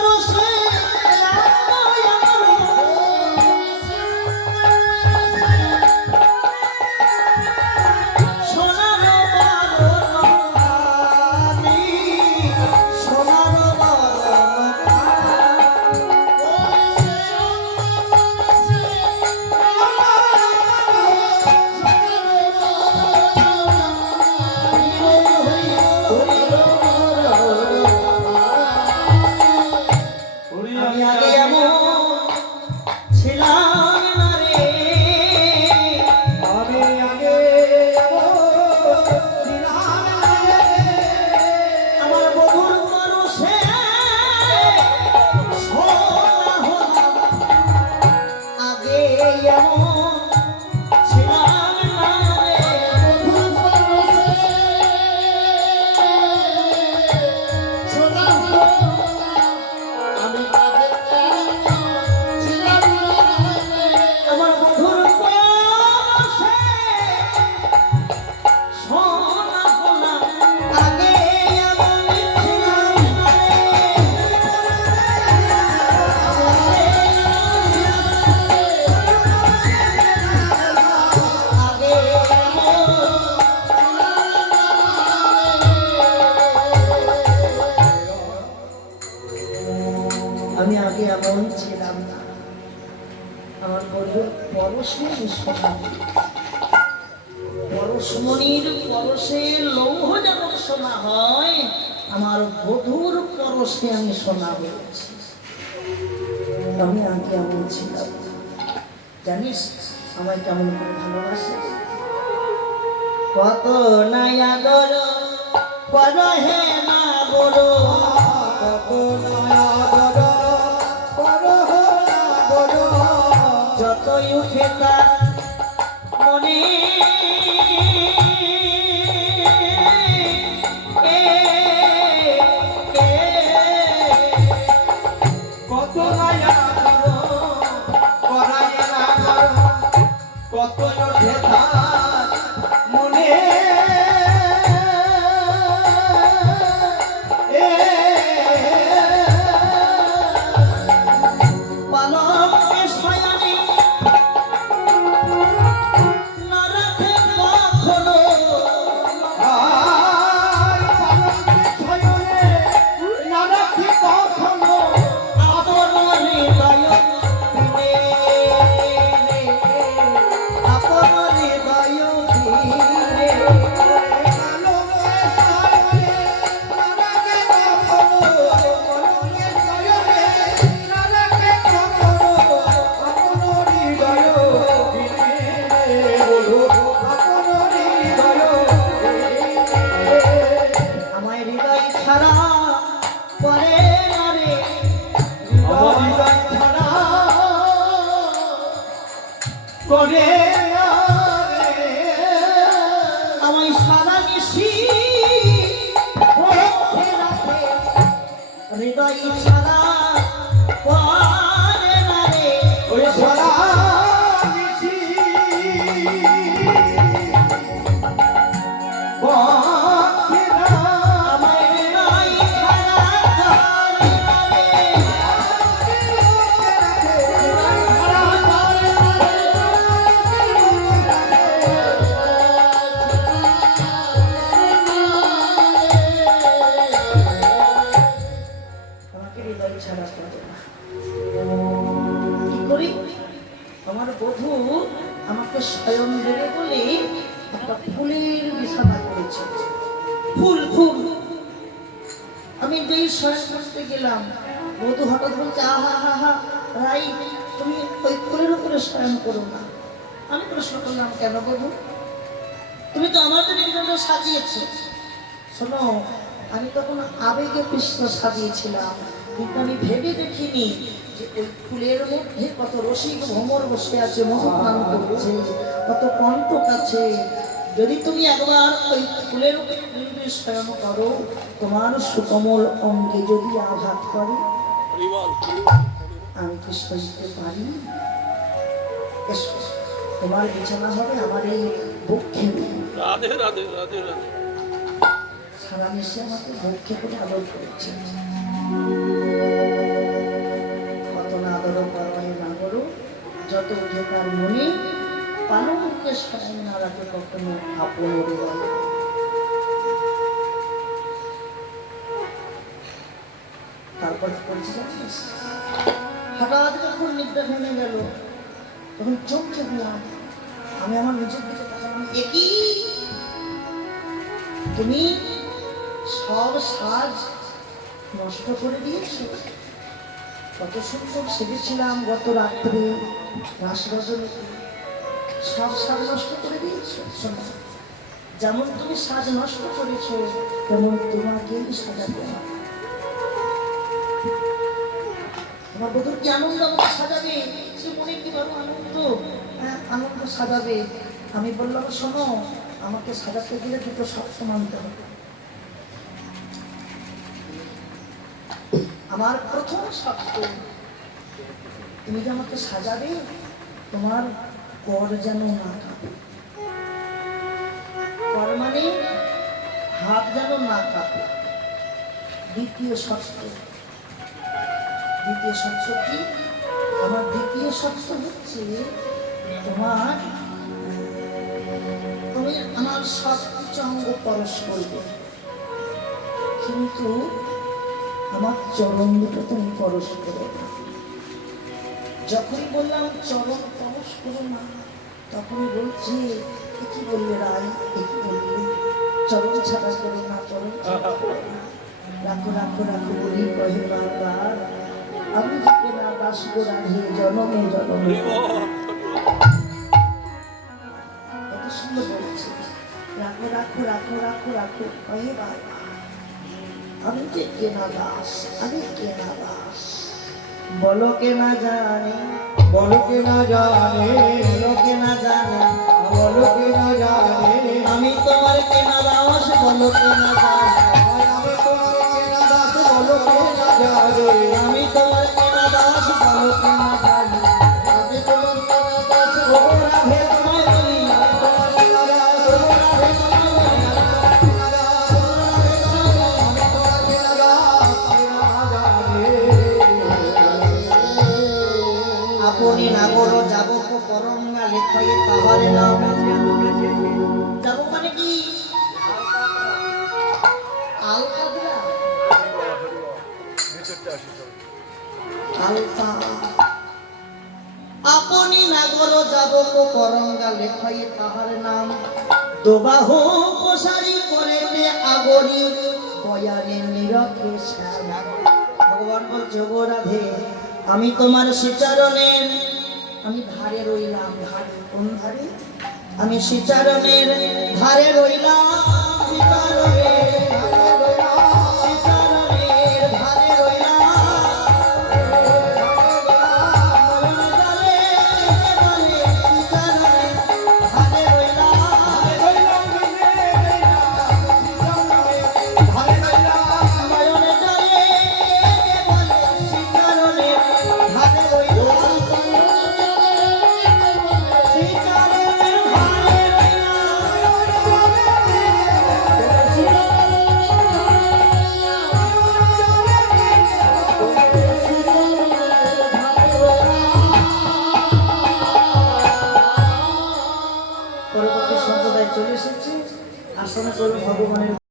আমি আগে এমন ছিলাম না। আমার বন্ধুর পরশে পরশমণির পরশে লৌহ যেমন সোনা হয়, আমার বধুর পরশে আমি সোনা হয়েছি। আমি আগে এমন ছিলাম না। জানিস আমায় কেমন করে ভালোবাসে? কত নয়া দর পর হে মা বড়, কত নয়াগর পরহরাগর যতই উঠে তার মনে কত নয়াগর পরায়ণাগর কত ওঠে তার মনে পালকে শয়নে না রাখে কখনো, আর পালকে ছয়নে না রাখি কখনো আপন হৃদয় দিলে, আপন হৃদয় দিলে। আমায় হৃদয় ছাড়া পরে না রে, আমায় সারা নিশি পথে রাখে, হৃদয় ছাড়া পরে না রে। আমায় হৃদয় ছাড়া পরে না রে। আমাকে হৃদয় ছাড়া করে না। কি করি? আমার বধূ আমাকে স্বয়ং দেবে বলে একটা ফুলের বিছানা করেছে। ফুল ফুল। আমি যেই শয়ন করতে গেলাম, বধূ হঠাৎ বলছে, আহা হা হা রাই, তুমি ওই ফুলের উপরে শয়ন করো না। আমি প্রশ্ন করলাম, কেন বধূ? তুমি তো আমাদের জন্য সাজিয়েছো। শোনো, আমি তখন আবেগে পিষ্ট সাজিয়েছিলাম, কিন্তু আমি ভেবে দেখিনি যে ওই ফুলের মধ্যে কত রসিক ভ্রমর বসে আছে, মধু পান করছে, কত কণ্টক আছে। যদি তুমি একবার ওই ফুলের উপরে শয়ন করো, তোমার সুকোমল অঙ্গে যদি আঘাত করে, আমি কি সইতে পারি? এসো, তোমার বিছানা হবে আমার এই বক্ষে। রাধে রাধে রাধে রাধে। সারা মিশে আমাকে বক্ষে করে আদর করেছে। কত না আদর করবাই না করো, যত উঠে তার মনে, পালনকে সবাই না রাখে কখনো আপন হৃদয়। তারপর কি করেছি জানিস? হঠাৎ যখন নিদ্রা ভেঙে গেল, তখন চমকে দিলাম। আমি আমার নিজের দিকে তাকালাম, একই তুমি সব সাজ নষ্ট করে দিয়েছো। কত সুন্দর সেজেছিলাম গত রাত্রে রাস রজনীতে, সব সাজ নষ্ট করে দিয়েছো। শোনো, যেমন তুমি সাজ নষ্ট করেছো, তেমন তোমাকেই সাজাতে হবে। তোমার বধূর কি আনন্দ আমাকে সাজাবে, সে মনে কি বড় আনন্দ, হ্যাঁ আনন্দ সাজাবে। আমি বললাম, শোনো, আমাকে সাজাতে গেলে দুটো শর্ত মানতে হবে। আমার প্রথম শর্ত, তুমি যে আমাকে সাজাবে, তোমার কর যেন না কাঁপে। কর মানে হাত যেন না কাঁপে। দ্বিতীয় শর্ত কি? আমার দ্বিতীয় শর্ত হচ্ছে, তুমি আমার সব কিছু অঙ্গ পরশ করবে, কিন্তু আমার চরণ দুটো তুমি পরশ করো না। যখন বললাম চরণ পরশ করো না, তখনই বলছে এ কি বললে রায়, এ কি বললে, চরণ ছাড়া করো না, চরণ ছাড়া করো না, রাখো রাখো রাখো বলি কহে বারবার, আমি যাকে না দাস করা হে জনমে জনমে। কত সুন্দর বলছে, রাখো রাখো রাখো রাখো রাখো কহে বারবার, আমি যে কেনা দাস, আমি কেনা দাস। বলো কে না জানে, বলো কে না জানে, বলো কে না জানে, বলো কে না জানে, আমি তোমার কেনা দাস, বলো কে না জানে, আমি তোমার কেনা দাস, বলো কে না জানে, আমি তোমার কেনা দাস, বলো কে না জানে, আমি তোমার কেনা দাস, ও রাধে তোমায় বলি, তোমার কেনা দাস, ও রাধে তোমায় বলি, তোমার কেনা দাস, কেনা জানে। আপনি নাগর যাব করঙ্গা লেখায় তাহার নাম। যাব মানে কি? আলতা দিয়া? আলতা। আপনি নাগর যাব করঙ্গা লেখায় তাহার নাম। দোবাহ প্রসারী করে আগরি বয়ারে নিরখে শ্যাম। ভগবান বলছে গো রাধে, আমি তোমার শ্রীচরণের, আমি ধারে রইলাম, ধারে কোন ধারে? আমি শ্রীচরণের ধারে রইলাম, শ্রীচরণ